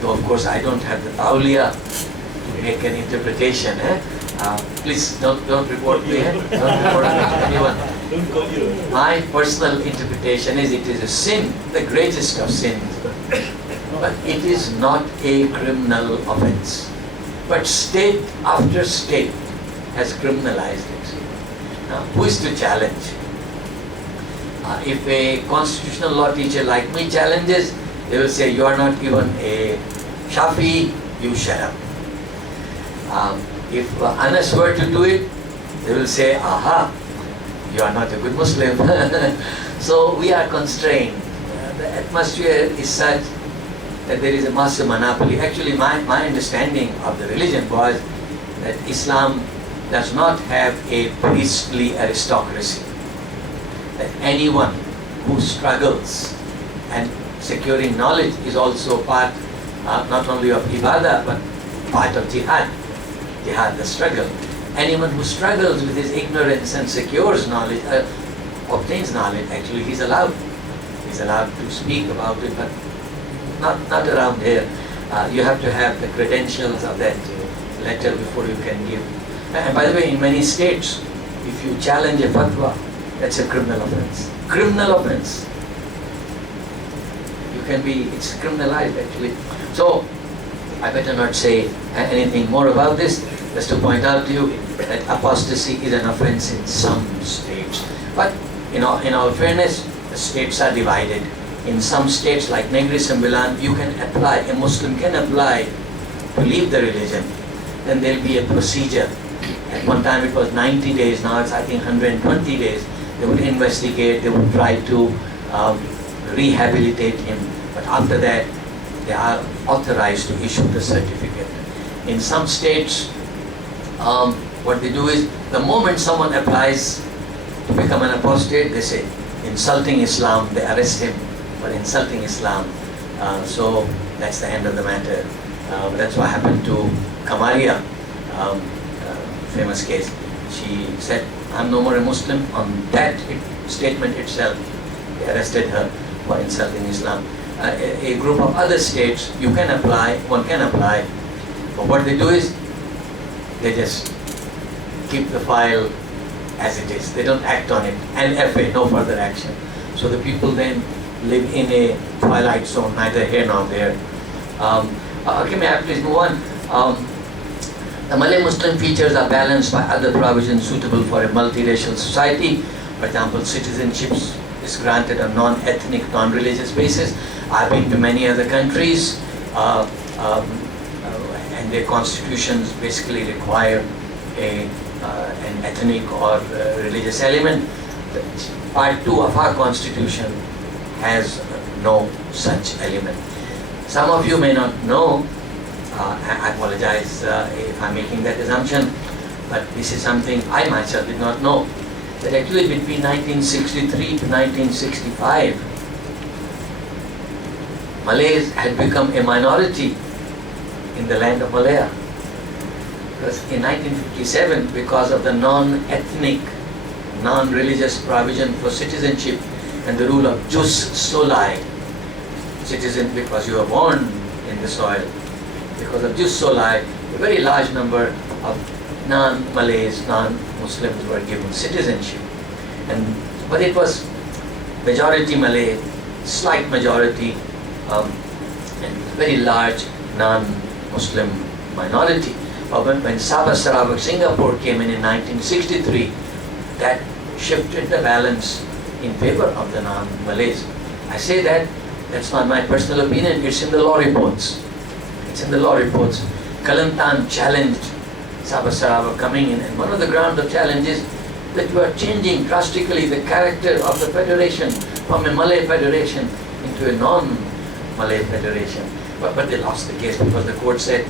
though of course I don't have the tawliya to make an interpretation, please don't report me, don't report me to anyone. My personal interpretation is it is a sin, the greatest of sins, but it is not a criminal offense. But state after state has criminalized it. Now, who is to challenge? If a constitutional law teacher like me challenges, they will say, you are not even a Shafi, you shut up. If Anas were to do it, they will say, aha, you are not a good Muslim. So we are constrained. The atmosphere is such that there is a massive monopoly. Actually, my understanding of the religion was that Islam does not have a priestly aristocracy. That anyone who struggles and securing knowledge is also part not only of ibadah but part of jihad. Jihad, the struggle. Anyone who struggles with his ignorance and secures knowledge, obtains knowledge, actually he's allowed. He's allowed to speak about it, but not around here. You have to have the credentials of that letter before you can give. And by the way, in many states, if you challenge a fatwa, that's a criminal offense. Criminal offense. You can be, it's criminalized actually. So, I better not say anything more about this, just to point out to you that apostasy is an offense in some states. But, in all fairness, the states are divided. In some states like Negri Sembilan, you can apply, a Muslim can apply to leave the religion. Then there'll be a procedure. At one time it was 90 days, now it's I think 120 days. They would investigate, they would try to rehabilitate him. But after that, they are authorized to issue the certificate. In some states, what they do is, the moment someone applies to become an apostate, they say, insulting Islam, they arrest him for insulting Islam. So that's the end of the matter. That's what happened to Kamaria, famous case. She said, I'm no more a Muslim. On that statement itself, they arrested her for insulting Islam. A group of other states, you can apply, one can apply, but what they do is, they just keep the file as it is. They don't act on it. NFA, no further action. So the people then live in a twilight zone, neither here nor there. Okay, may I please move on? The Malay Muslim features are balanced by other provisions suitable for a multiracial society. For example, citizenship is granted on non-ethnic, non-religious basis. I've been to many other countries, and their constitutions basically require an ethnic or religious element. Part 2 of our constitution has no such element. Some of you may not know, I apologize if I'm making that assumption, but this is something I myself did not know, that actually between 1963 to 1965, Malays had become a minority in the land of Malaya. Because in 1957, because of the non-ethnic, non-religious provision for citizenship and the rule of jus soli, citizen because you are born in the soil, because of jus soli, a very large number of non-Malays, non-Muslims were given citizenship. But it was majority Malay, slight majority, and very large non-Muslim minority. But when Sabah Sarawak, Singapore came in 1963, that shifted the balance in favor of the non-Malays. I say that, that's not my personal opinion, it's in the law reports. It's in the law reports. Kelantan challenged Sabah Sarawak coming in, and one of the grounds of challenge is that you are changing drastically the character of the federation from a Malay federation into a non-Malay federation. But they lost the case because the court said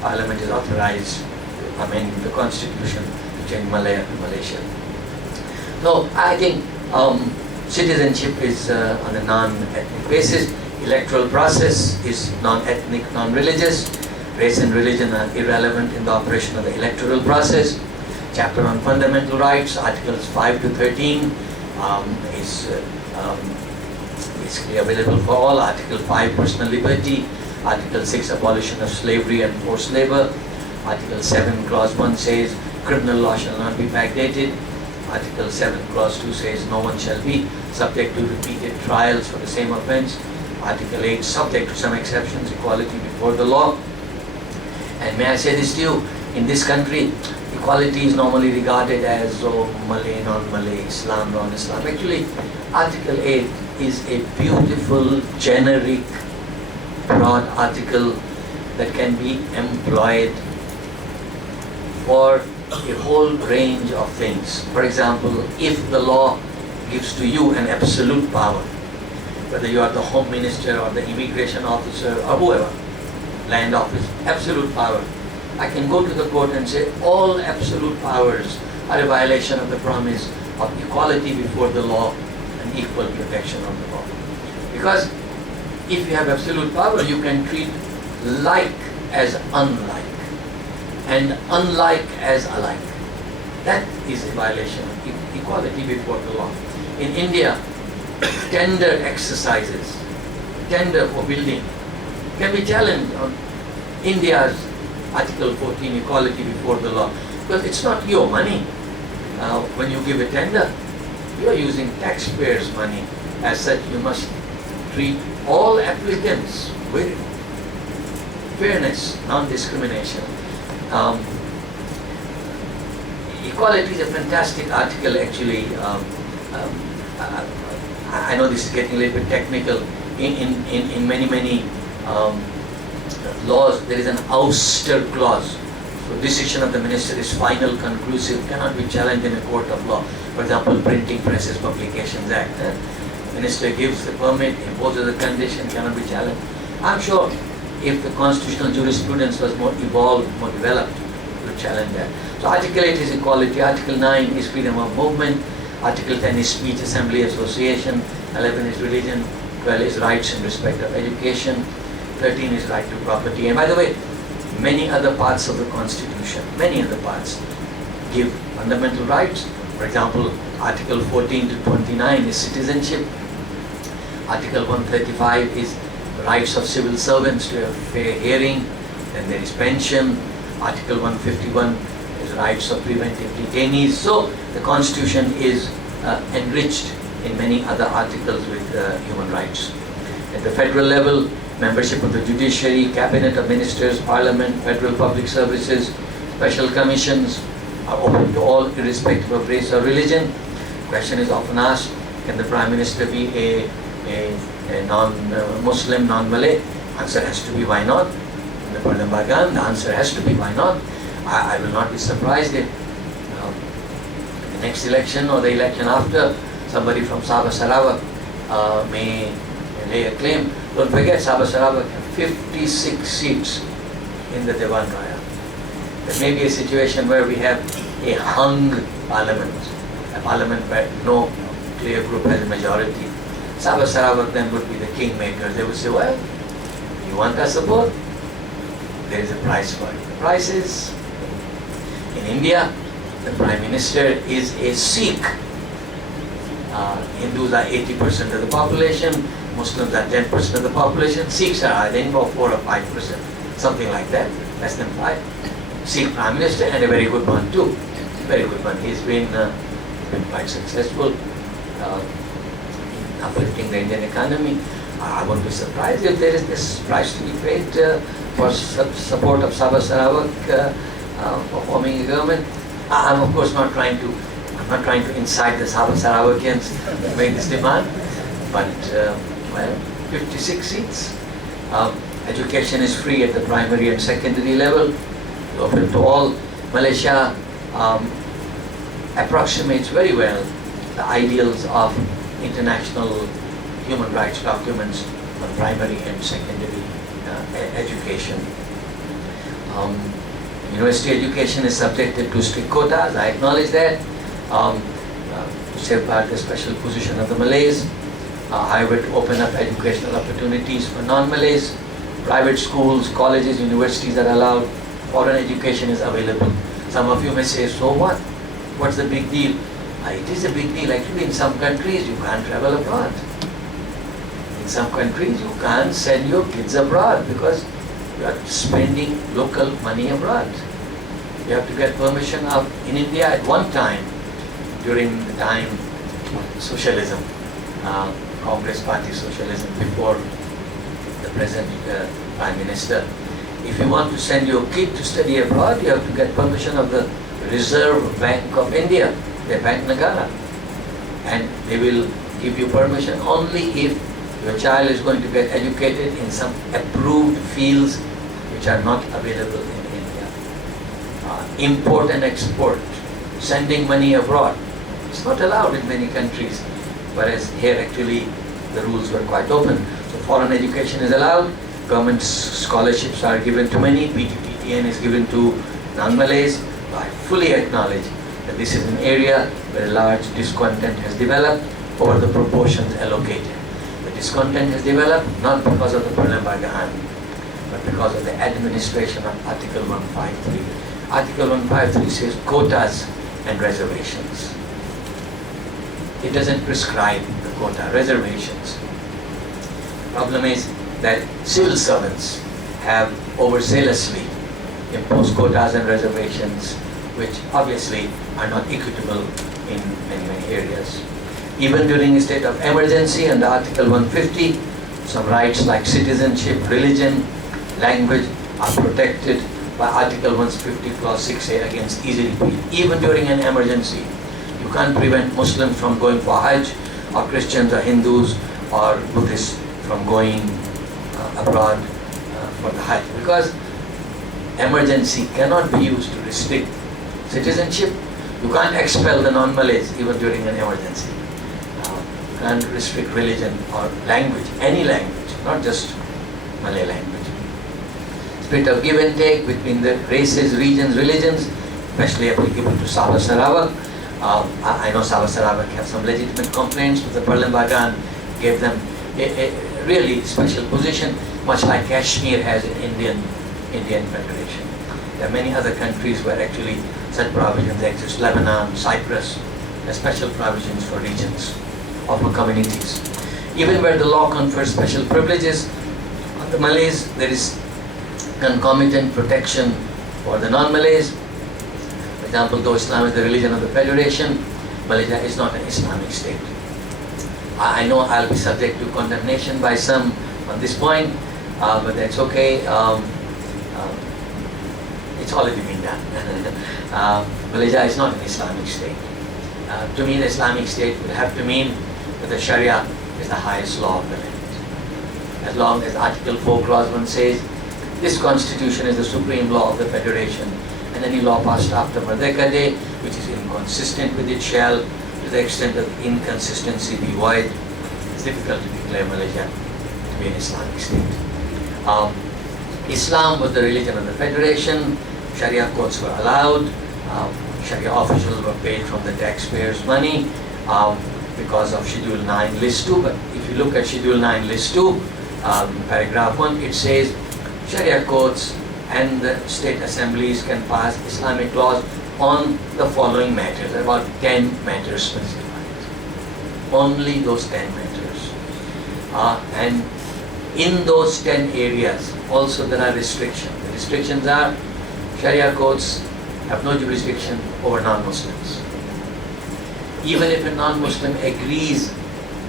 Parliament is authorized to amend the constitution to change Malaya to Malaysia. No, I think citizenship is on a non-ethnic basis. Electoral process is non-ethnic, non-religious. Race and religion are irrelevant in the operation of the electoral process. Chapter on fundamental rights, articles 5 to 13 is basically available for all. Article 5, personal liberty. Article 6, abolition of slavery and forced labor. Article 7, clause 1 says, criminal law shall not be backdated. Article 7, clause 2 says, no one shall be subject to repeated trials for the same offense. Article 8, subject to some exceptions, equality before the law. And may I say this to you, in this country, equality is normally regarded as Malay, non-Malay, Islam, non-Islam. Actually, Article 8 is a beautiful, generic, broad article that can be employed for a whole range of things. For example, if the law gives to you an absolute power, whether you are the Home Minister or the Immigration Officer or whoever, Land Office, absolute power, I can go to the court and say all absolute powers are a violation of the promise of equality before the law and equal protection of the law. Because if you have absolute power, you can treat like as unlike and unlike as alike. That is a violation of equality before the law. In India, tender exercises, tender for building, can be challenged on India's Article 14, equality before the law, because it's not your money. When you give a tender, you are using taxpayers' money. As such, you must treat all applicants with fairness, non-discrimination. Equality is a fantastic article, actually. I know this is getting a little bit technical. In many laws, there is an ouster clause. So decision of the minister is final, conclusive, cannot be challenged in a court of law. For example, Printing Presses Publications Act. Minister gives the permit, imposes a condition, cannot be challenged. I'm sure if the constitutional jurisprudence was more evolved, more developed, it would challenge that. So Article 8 is equality, Article 9 is freedom of movement, Article 10 is speech, assembly, association, 11 is religion, 12 is rights in respect of education, 13 is right to property. And by the way, many other parts of the Constitution, many other parts, give fundamental rights. For example, Article 14 to 29 is citizenship. Article 135 is rights of civil servants to a fair hearing. Then there is pension. Article 151 is rights of preventive detainees. So the Constitution is enriched in many other articles with human rights. At the federal level, membership of the judiciary, cabinet of ministers, parliament, federal public services, special commissions are open to all, irrespective of race or religion. Question is often asked, can the Prime Minister be a non-Muslim, non-Malay? Answer has to be, why not? In the Parliament, the answer has to be, why not? I will not be surprised if the next election or the election after, somebody from Sabah Sarawak may lay a claim. Don't forget, Sabah Sarawak have 56 seats in the Dewan Raya. There may be a situation where we have a hung parliament, a parliament where no clear group has a majority. Sabah Sarawak then would be the kingmakers. They would say, well, you want our support? There is a price for it. The price is, in India, the Prime Minister is a Sikh. Hindus are 80% of the population, Muslims are 10% of the population, Sikhs are, I think, about 4 or 5%, something like that, less than 5. Sikh Prime Minister, and a very good one too, very good one. He's been quite successful in uplifting the Indian economy. I won't be surprised if there is this price to be paid for support of Sabah Sarawak for forming a government. I'm of course not trying to incite the Sabah Sarawakians to make this demand, but well, 56 seats. Education is free at the primary and secondary level, open to all. Malaysia approximates very well the ideals of international human rights documents on primary and secondary education. University education is subjected to strict quotas, I acknowledge that. To safeguard the special position of the Malays, however, to open up educational opportunities for non-Malays. Private schools, colleges, universities are allowed. Foreign education is available. Some of you may say, so what? What's the big deal? It is a big deal. Actually, in some countries, you can't travel abroad. In some countries, you can't send your kids abroad because you are spending local money abroad. You have to get permission in India at one time, during the time of socialism, Congress Party socialism, before the present Prime Minister. If you want to send your kid to study abroad, you have to get permission of the Reserve Bank of India, the Bank Nagara. And they will give you permission only if your child is going to get educated in some approved fields which are not available in India. import and export, sending money abroad. It's not allowed in many countries, whereas here actually the rules were quite open. So foreign education is allowed, government scholarships are given to many, PTPTN is given to non-Malays. I fully acknowledge that this is an area where a large discontent has developed over the proportions allocated. The discontent has developed not because of the Perlembagaan, but because of the administration of Article 153. Article 153 says quotas and reservations. It doesn't prescribe the quota, reservations. Problem is that civil servants have overzealously imposed quotas and reservations, which obviously are not equitable in many areas. Even during a state of emergency under Article 150, some rights like citizenship, religion, language are protected by Article 150 Clause 6A against easy repeal. Even during an emergency, you can't prevent Muslims from going for Hajj, or Christians or Hindus or Buddhists from going abroad for the Hajj, because emergency cannot be used to restrict citizenship. You can't expel the non-Malays even during an emergency. You can't restrict religion or language, any language, not just Malay language. Spirit of give and take between the races, regions, religions, especially applicable to Sabah Sarawak. I know Sabah Sarawak have some legitimate complaints, but the Perlembagaan gave them a really special position, much like Kashmir has in Indian Federation. There are many other countries where actually such provisions exist. Lebanon, Cyprus, there are special provisions for regions or for communities. Even where the law confers special privileges on the Malays, there is concomitant protection for the non-Malays. For example, though Islam is the religion of the Federation, Malaysia is not an Islamic state. I know I'll be subject to condemnation by some on this point, but that's okay. It's already been done. Malaysia is not an Islamic state. To me, an Islamic state would have to mean that the Sharia is the highest law of the land. As long as Article 4, Clause 1 says, this constitution is the supreme law of the Federation, and any law passed after Merdeka Day, which is inconsistent with its shall, to the extent that inconsistency be void, it's difficult to declare Malaysia to be an Islamic state. Islam was the religion of the Federation. Sharia courts were allowed. Sharia officials were paid from the taxpayers' money because of Schedule 9 List 2. But if you look at Schedule 9 List 2, paragraph 1, it says Sharia courts and the state assemblies can pass Islamic laws on the following matters, about 10 matters specified. Only those 10 matters. And in those 10 areas, also there are restrictions. The restrictions are Sharia courts have no jurisdiction over non-Muslims. Even if a non-Muslim agrees,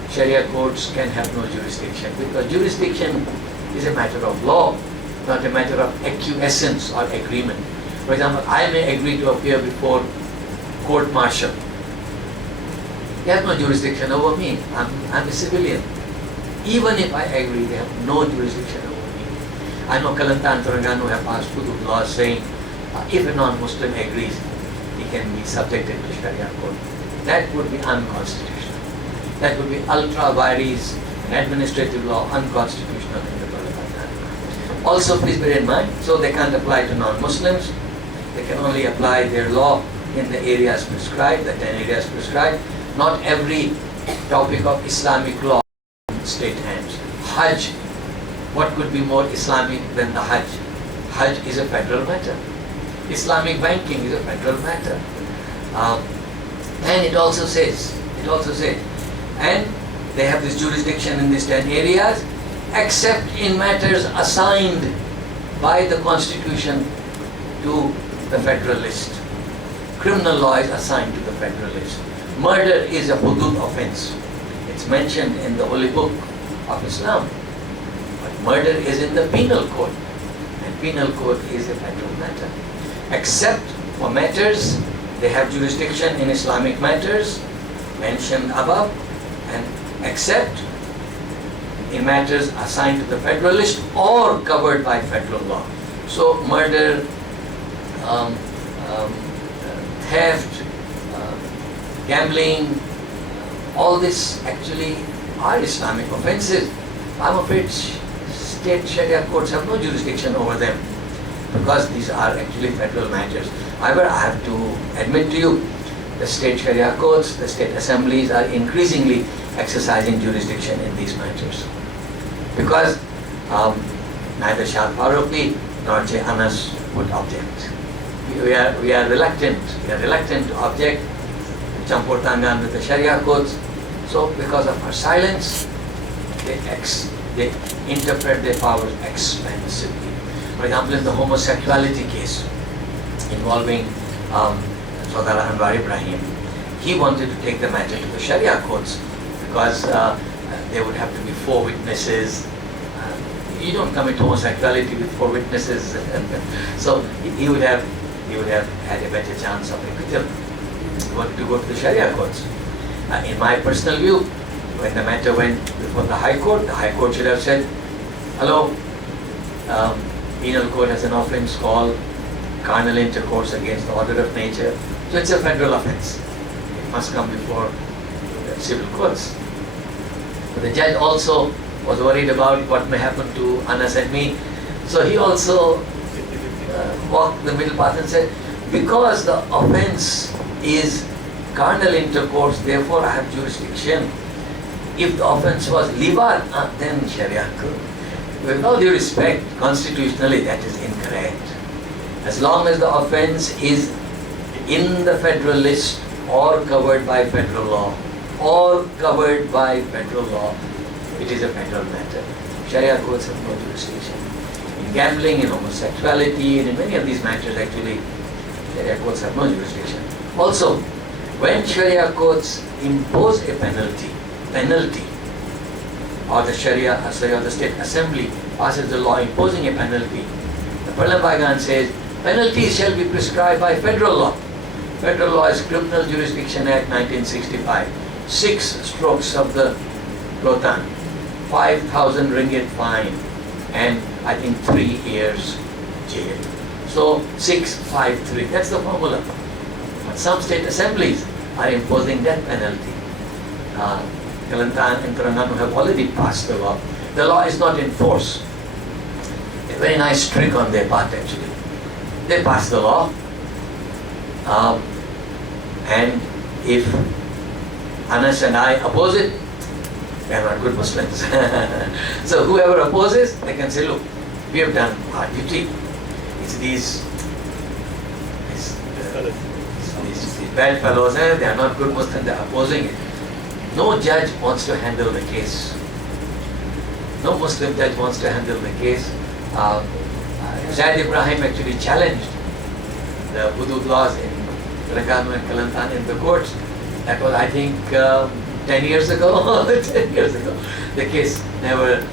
Sharia courts can have no jurisdiction, because jurisdiction is a matter of law, not a matter of acquiescence or agreement. For example, I may agree to appear before court-martial. They have no jurisdiction over me. I'm a civilian. Even if I agree, they have no jurisdiction over me. I know Kelantan, Terengganu have passed hudud laws saying if a non-Muslim agrees, he can be subjected to Sharia court. That would be unconstitutional. That would be ultra vires and administrative law unconstitutional in the Parliament. Also, please bear in mind, so they can't apply to non-Muslims. They can only apply their law in the areas prescribed, the 10 areas prescribed. Not every topic of Islamic law in state hands. Hajj, what could be more Islamic than the Hajj? Hajj is a federal matter. Islamic banking is a federal matter. And it also says, and they have this jurisdiction in these 10 areas, except in matters assigned by the Constitution to the Federalist. Criminal law is assigned to the Federalist. Murder is a hudud offense. It's mentioned in the Holy Book of Islam. But murder is in the penal code. And penal code is a federal matter. Except for matters, they have jurisdiction in Islamic matters mentioned above, and except in matters assigned to the Federalist or covered by federal law. So murder, theft, gambling, all this actually are Islamic offences. I'm afraid state Sharia courts have no jurisdiction over them because these are actually federal matters. However, I have to admit to you, the state Sharia courts, the state assemblies are increasingly exercising jurisdiction in these matters. Because neither Shah Faruqi nor J. Anas would object. We are reluctant to object to campur tangan with the Sharia courts. So because of our silence, they interpret their powers expansively. For example, in the homosexuality case involving Saudara Anwar Ibrahim, he wanted to take the matter to the Sharia courts because there would have to be 4 witnesses. You don't commit homosexuality with 4 witnesses. So he would have had a better chance of acquittal. He wanted to go to the Sharia courts. In my personal view, when the matter went before the High Court should have said, hello, penal code has an offence called carnal intercourse against the order of nature. So it's a federal offence. It must come before the civil courts. But the judge also was worried about what may happen to Anas and me. So he also walked the middle path and said, because the offence is carnal intercourse, therefore I have jurisdiction. If the offence was liwat, then Sharia could. With all due respect, constitutionally that is incorrect. As long as the offence is in the federal list or covered by federal law, it is a federal matter. Sharia courts have no jurisdiction. In gambling, in homosexuality, and in many of these matters actually, Sharia courts have no jurisdiction. Also, when Sharia courts impose a penalty, or the the state assembly passes the law imposing a penalty, the Parliament says, penalties shall be prescribed by federal law. Federal law is Criminal Jurisdiction Act 1965. 6 strokes of the Rotan, 5,000 ringgit fine, and I think 3 years jail. So 653, that's the formula. But some state assemblies are imposing death penalty. Kelantan and Terengganu have already passed the law. The law is not in force. A very nice trick on their part actually. They pass the law, and if Anas and I oppose it, we are not good Muslims. So whoever opposes, they can say, look, we have done our duty. It's these bad fellows, they are not good Muslims, they are opposing it. No judge wants to handle the case. No Muslim judge wants to handle the case. Zubedy Ibrahim actually challenged the hudud laws in Terengganu and Kelantan in the courts. That was, I think, 10 years ago. 10 years ago. The case never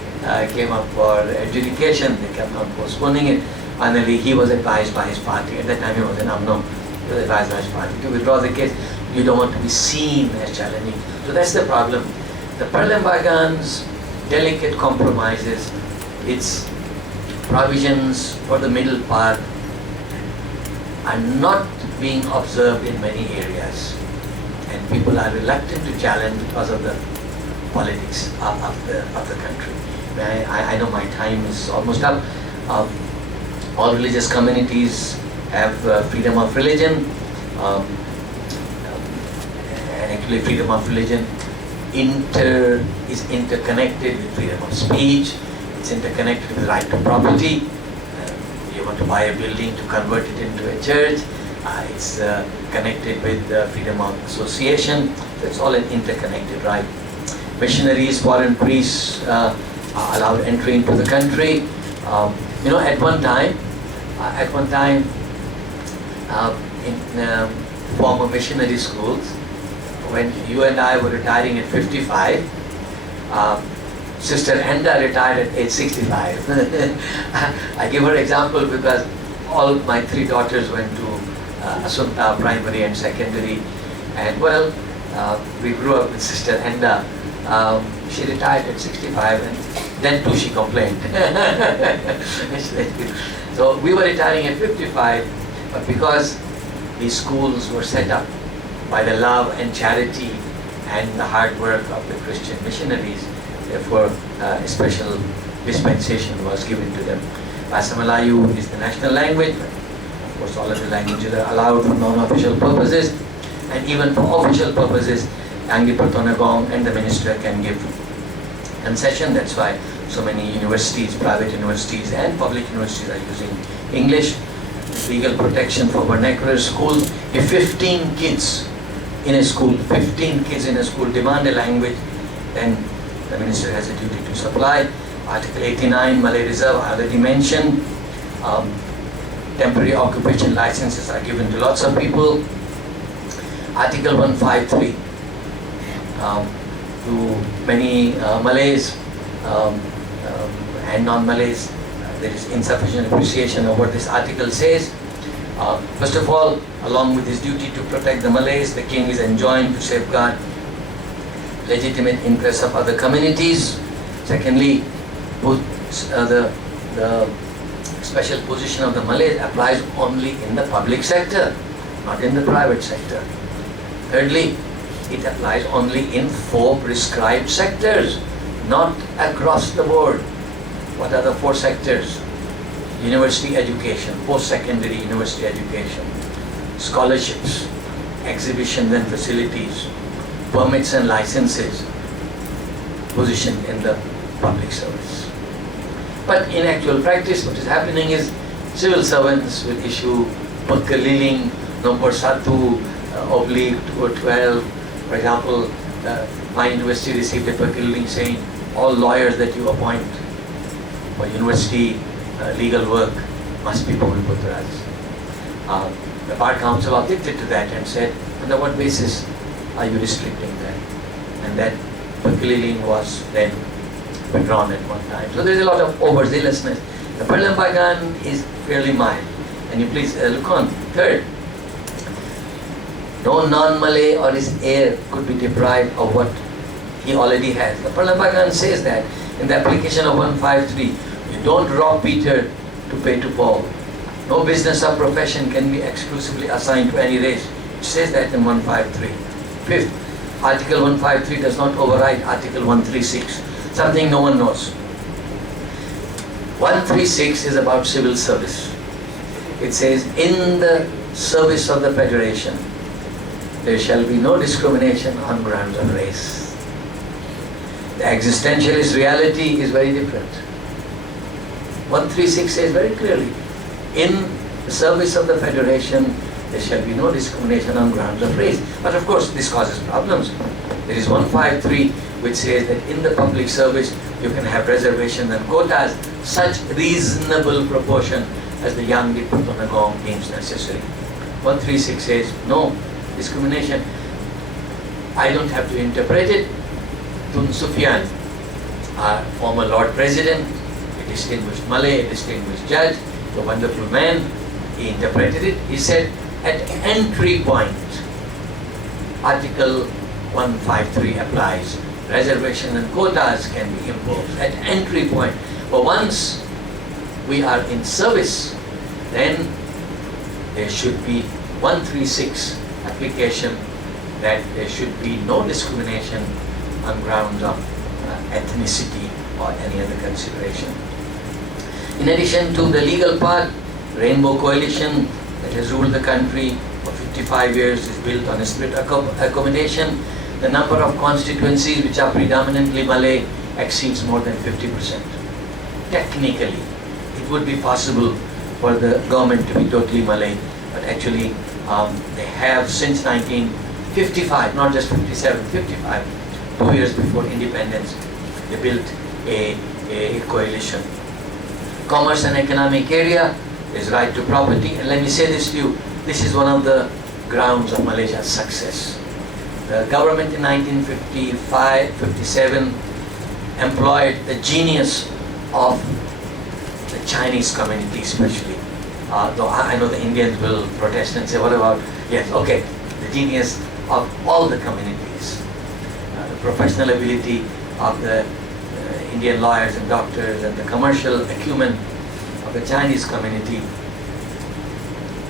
came up for adjudication. They kept on postponing it. Finally, he was advised by his party. At that time, he was an UMNO. He was advised by his party to withdraw the case. You don't want to be seen as challenging. So that's the problem. The Parliament's delicate compromises, its provisions for the middle path are not being observed in many areas. And people are reluctant to challenge because of the politics of the country. I know my time is almost up. All religious communities have freedom of religion, and actually freedom of religion is interconnected with freedom of speech. It's interconnected with the right to property. You want to buy a building to convert it into a church. It's connected with freedom of association. So it's all an interconnected right. Missionaries, foreign priests are allowed entry into the country. At one time, in former missionary schools, when you and I were retiring at 55, Sister Enda retired at age 65. I give her example because all my 3 daughters went to Asunta primary and secondary, and we grew up with Sister Enda. She retired at 65, and then too she complained. So we were retiring at 55, but because these schools were set up by the love and charity and the hard work of the Christian missionaries. Therefore, a special dispensation was given to them. Bahasa Melayu is the national language, but of course all other languages are allowed for non-official purposes, and even for official purposes, Yang di-Pertonagong and the minister can give concession. That's why so many universities, private universities and public universities are using English. Legal protection for vernacular schools. If 15 kids in a school demand a language, then the minister has a duty to supply. Article 89, Malay Reserve, I already mentioned. Temporary occupation licenses are given to lots of people. Article 153, to many Malays and non-Malays, there is insufficient appreciation of what this article says. First of all, along with his duty to protect the Malays, the king is enjoined to safeguard legitimate interests of other communities. Secondly, the special position of the Malays applies only in the public sector, not in the private sector. Thirdly, it applies only in 4 prescribed sectors, not across the board. What are the 4 sectors? University education, post-secondary university education, scholarships, exhibitions and facilities, permits and licenses, position in the public service. But in actual practice, what is happening is civil servants will issue pagkaliling number 1 oblique 212. For example, my university received a pagkaliling saying all lawyers that you appoint for university legal work must be Purutras. The Bar Council objected to that and said, under what basis are you restricting that? And that pagkaliling was then withdrawn at one time. So there is a lot of overzealousness. The Perlembagan is fairly mild. And you please look on. Third, no non-Malay or his heir could be deprived of what he already has. The Perlembagan says that in the application of 153, you don't rob Peter to pay to Paul. No business or profession can be exclusively assigned to any race. It says that in 153. Fifth, Article 153 does not override Article 136, something no one knows. 136 is about civil service. It says, in the service of the Federation, there shall be no discrimination on grounds of race. The existentialist reality is very different. 136 says very clearly, in the service of the Federation, there shall be no discrimination on grounds of race. But of course, this causes problems. There is 153 which says that in the public service, you can have reservations and quotas, such reasonable proportion as the young Diputanagong deems necessary. 136 says, no discrimination. I don't have to interpret it. Tun Sufyan, our former Lord President, a distinguished Malay, a distinguished judge, a wonderful man, he interpreted it. He said, at entry point, Article 153 applies. Reservation and quotas can be imposed at entry point. But once we are in service, then there should be 136 application that there should be no discrimination on grounds of ethnicity or any other consideration. In addition to the legal part, Rainbow Coalition that has ruled the country for 55 years is built on a split accommodation. The number of constituencies which are predominantly Malay exceeds more than 50%. Technically, it would be possible for the government to be totally Malay, but actually they have since 1955, not just 57, 55, 2 years before independence, they built a coalition. Commerce and economic area is right to property, and let me say this to you, this is one of the grounds of Malaysia's success. The government in 1955-57 employed the genius of the Chinese community especially. Though I know the Indians will protest and say, what about, yes, okay, the genius of all the communities. The professional ability of the Indian lawyers and doctors and the commercial acumen of the Chinese community.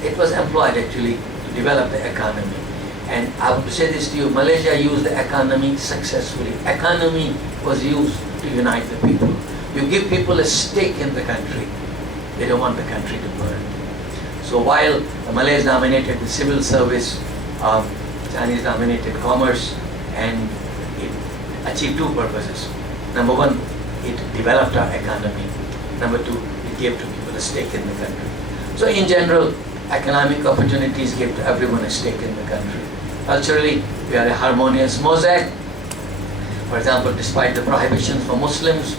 It was employed actually to develop the economy. And I would say this to you, Malaysia used the economy successfully. Economy was used to unite the people. You give people a stake in the country, they don't want the country to burn. So while the Malays dominated the civil service, Chinese dominated commerce, and it achieved two purposes. Number one, it developed our economy. Number two, it gave to people a stake in the country. So in general, economic opportunities give to everyone a stake in the country. Culturally, we are a harmonious mosaic. For example, despite the prohibitions for Muslims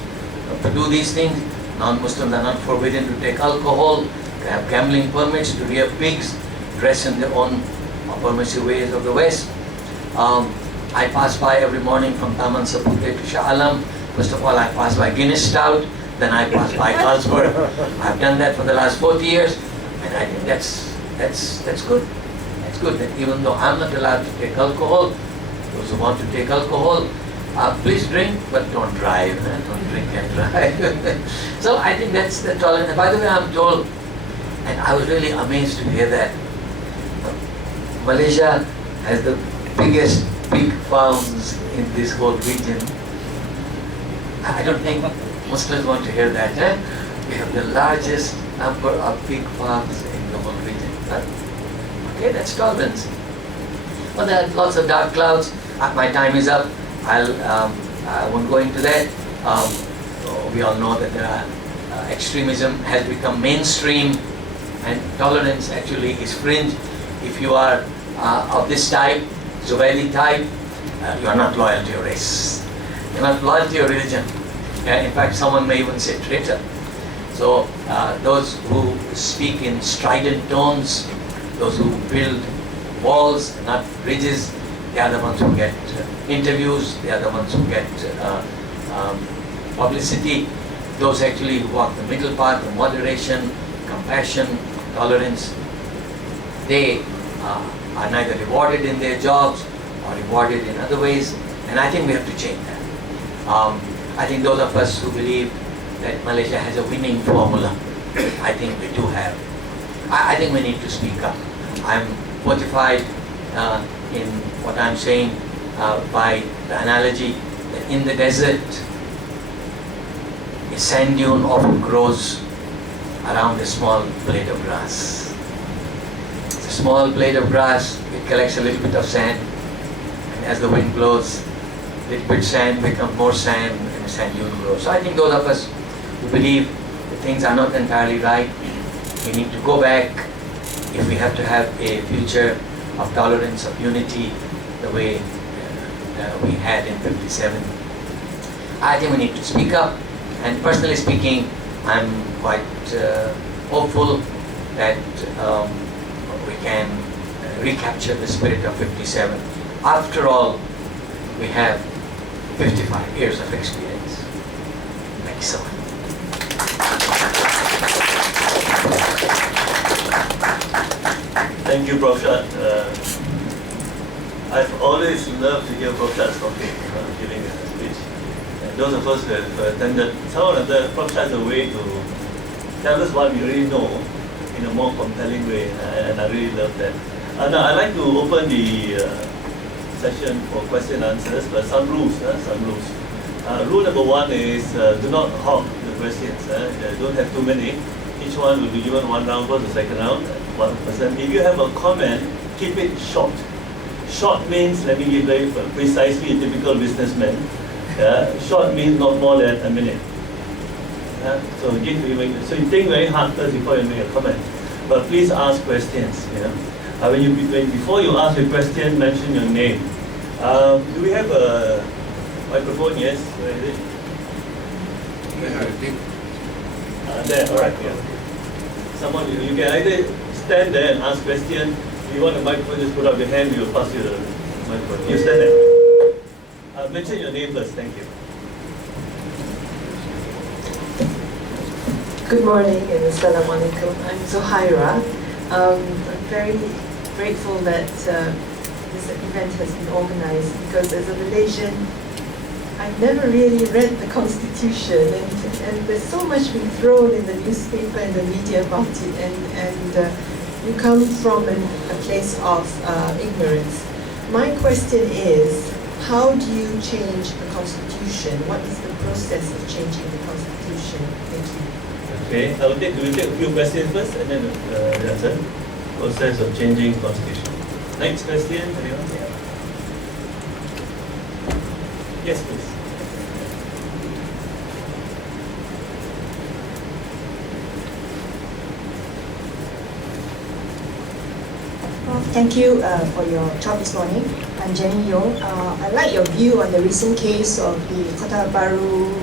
to do these things, non-Muslims are not forbidden to take alcohol, to have gambling permits, to rear pigs, dress in their own permissive ways of the West. I pass by every morning from Taman Sapute to Shah Alam. First of all, I pass by Guinness Stout, then I pass by Carlsberg. I've done that for the last 40 years, and I think that's good. It's good that even though I'm not allowed to take alcohol, those who want to take alcohol, please drink, but don't drive. Don't drink and drive. So I think that's the tolerance. By the way, I'm told, and I was really amazed to hear that, Malaysia has the biggest pig farms in this whole region. I don't think Muslims want to hear that. We have the largest number of pig farms in the whole region. Okay, that's tolerance. Well, there are lots of dark clouds. My time is up. I won't go into that. We all know that there are, extremism has become mainstream, and tolerance actually is fringe. If you are of this type, Zubedy type, you are not loyal to your race. You are not loyal to your religion. In fact, someone may even say traitor. So those who speak in strident tones, those who build walls, not bridges, they are the ones who get interviews, they are the ones who get publicity. Those actually who walk the middle path, the moderation, compassion, tolerance, they are neither rewarded in their jobs or rewarded in other ways, and I think we have to change that. I think those of us who believe that Malaysia has a winning formula, I think we do have. I think we need to speak up. I'm fortified in what I'm saying by the analogy that in the desert, a sand dune often grows around a small blade of grass. It's a small blade of grass, it collects a little bit of sand, and as the wind blows, a little bit of sand becomes more sand, and a sand dune grows. So I think those of us who believe that things are not entirely right, we need to go back if we have to have a future of tolerance, of unity, the way we had in '57. I think we need to speak up, and personally speaking, I'm quite hopeful that we can recapture the spirit of '57. After all, we have 55 years of experience. Thank you so much. Thank you, Prof. Shah. I've always loved to hear Prof. Shah's talking, giving a speech. And those of us who have attended, some of the Prof. Shah has a way to tell us what we already know in a more compelling way, and I really love that. Now, I'd like to open the session for question and answers, but some rules. Rule number one is do not hog the questions. Don't have too many. Each one will be given one round for the second round, one person. If you have a comment, keep it short. Short means, let me give very precisely a typical businessman. Short means not more than a minute. So you think very hard first before you make a comment. But please ask questions. Before you ask a question, mention your name. Do we have a microphone? Yes. Where is it? There. All right. Yeah. Someone you can either stand there and ask question. If you want a microphone, just put up your hand. We will pass you the microphone. You stand there. Mention your name first. Thank you. Good morning and Assalamualaikum. I'm Zuhaira. I'm very grateful that this event has been organized, because as a Malaysian, I've never really read the Constitution, and there's so much being thrown in the newspaper and the media about it, and you come from a place of ignorance. My question is, how do you change the constitution? What is the process of changing the constitution? Thank you. Okay, we'll take a few questions first and then the answer. Process of changing constitution. Next question, anyone? Yeah. Yes, please. Thank you for your talk this morning. I'm Jenny Yo. I like your view on the recent case of the Kota Baru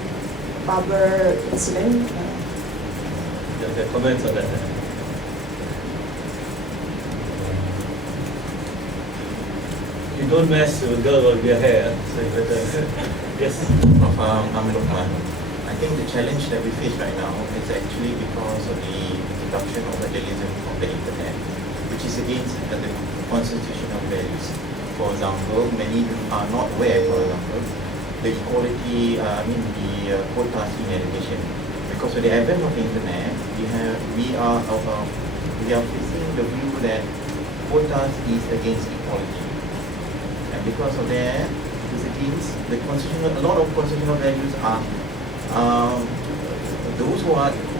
barber incident. The comments on that. You don't mess with a girl with your hair, so you better. Yes. I think the challenge that we face right now is actually because of the introduction of materialism on the internet, which is against the constitutional values. For example, many are not aware, for example, the equality, the quotas in education. Because of the advent of the internet, we are facing the view that quotas is against equality. And because of that, it is against the constitutional, a lot of constitutional values are, those who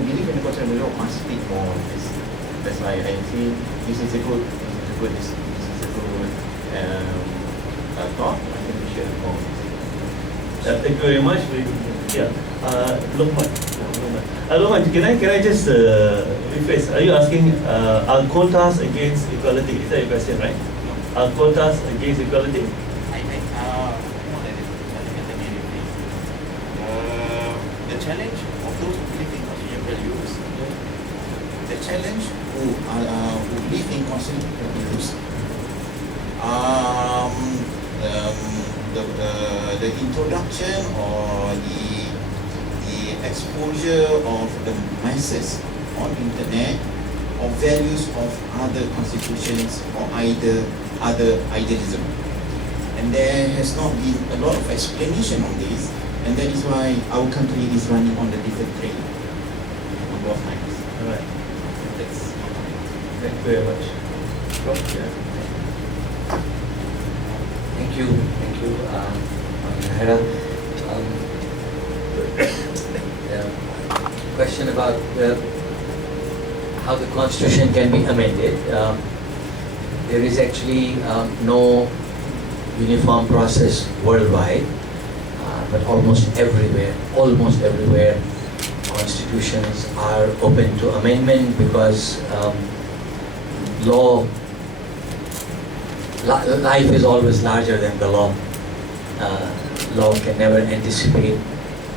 believe in the constitutional value must speak more on this. That's why I think this is a good thought. I think we should have more. Thank you very much. Lokman, can I just rephrase? Are you asking, are quotas against equality? Is that your question, right? Are quotas against equality? The challenge of those who believe in constitutional values, the challenge who believe in constitutional values, the introduction or the exposure of the masses on internet of values of other constitutions or either other idealism. And there has not been a lot of explanation on this, and that is why our country is running on the different train on both sides. All right. Thank you very much. Thank you, Hera. Question about how the constitution can be amended. There is actually no uniform process worldwide, but almost everywhere, constitutions are open to amendment because life is always larger than the law. Law can never anticipate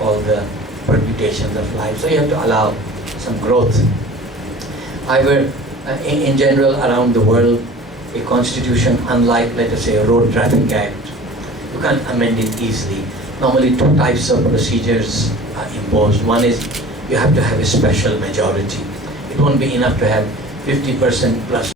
all the permutations of life, so you have to allow some growth. However, in general, around the world, a constitution, unlike, let us say, a road traffic act, you can't amend it easily. Normally, two types of procedures are imposed. One is you have to have a special majority. It won't be enough to have 50% plus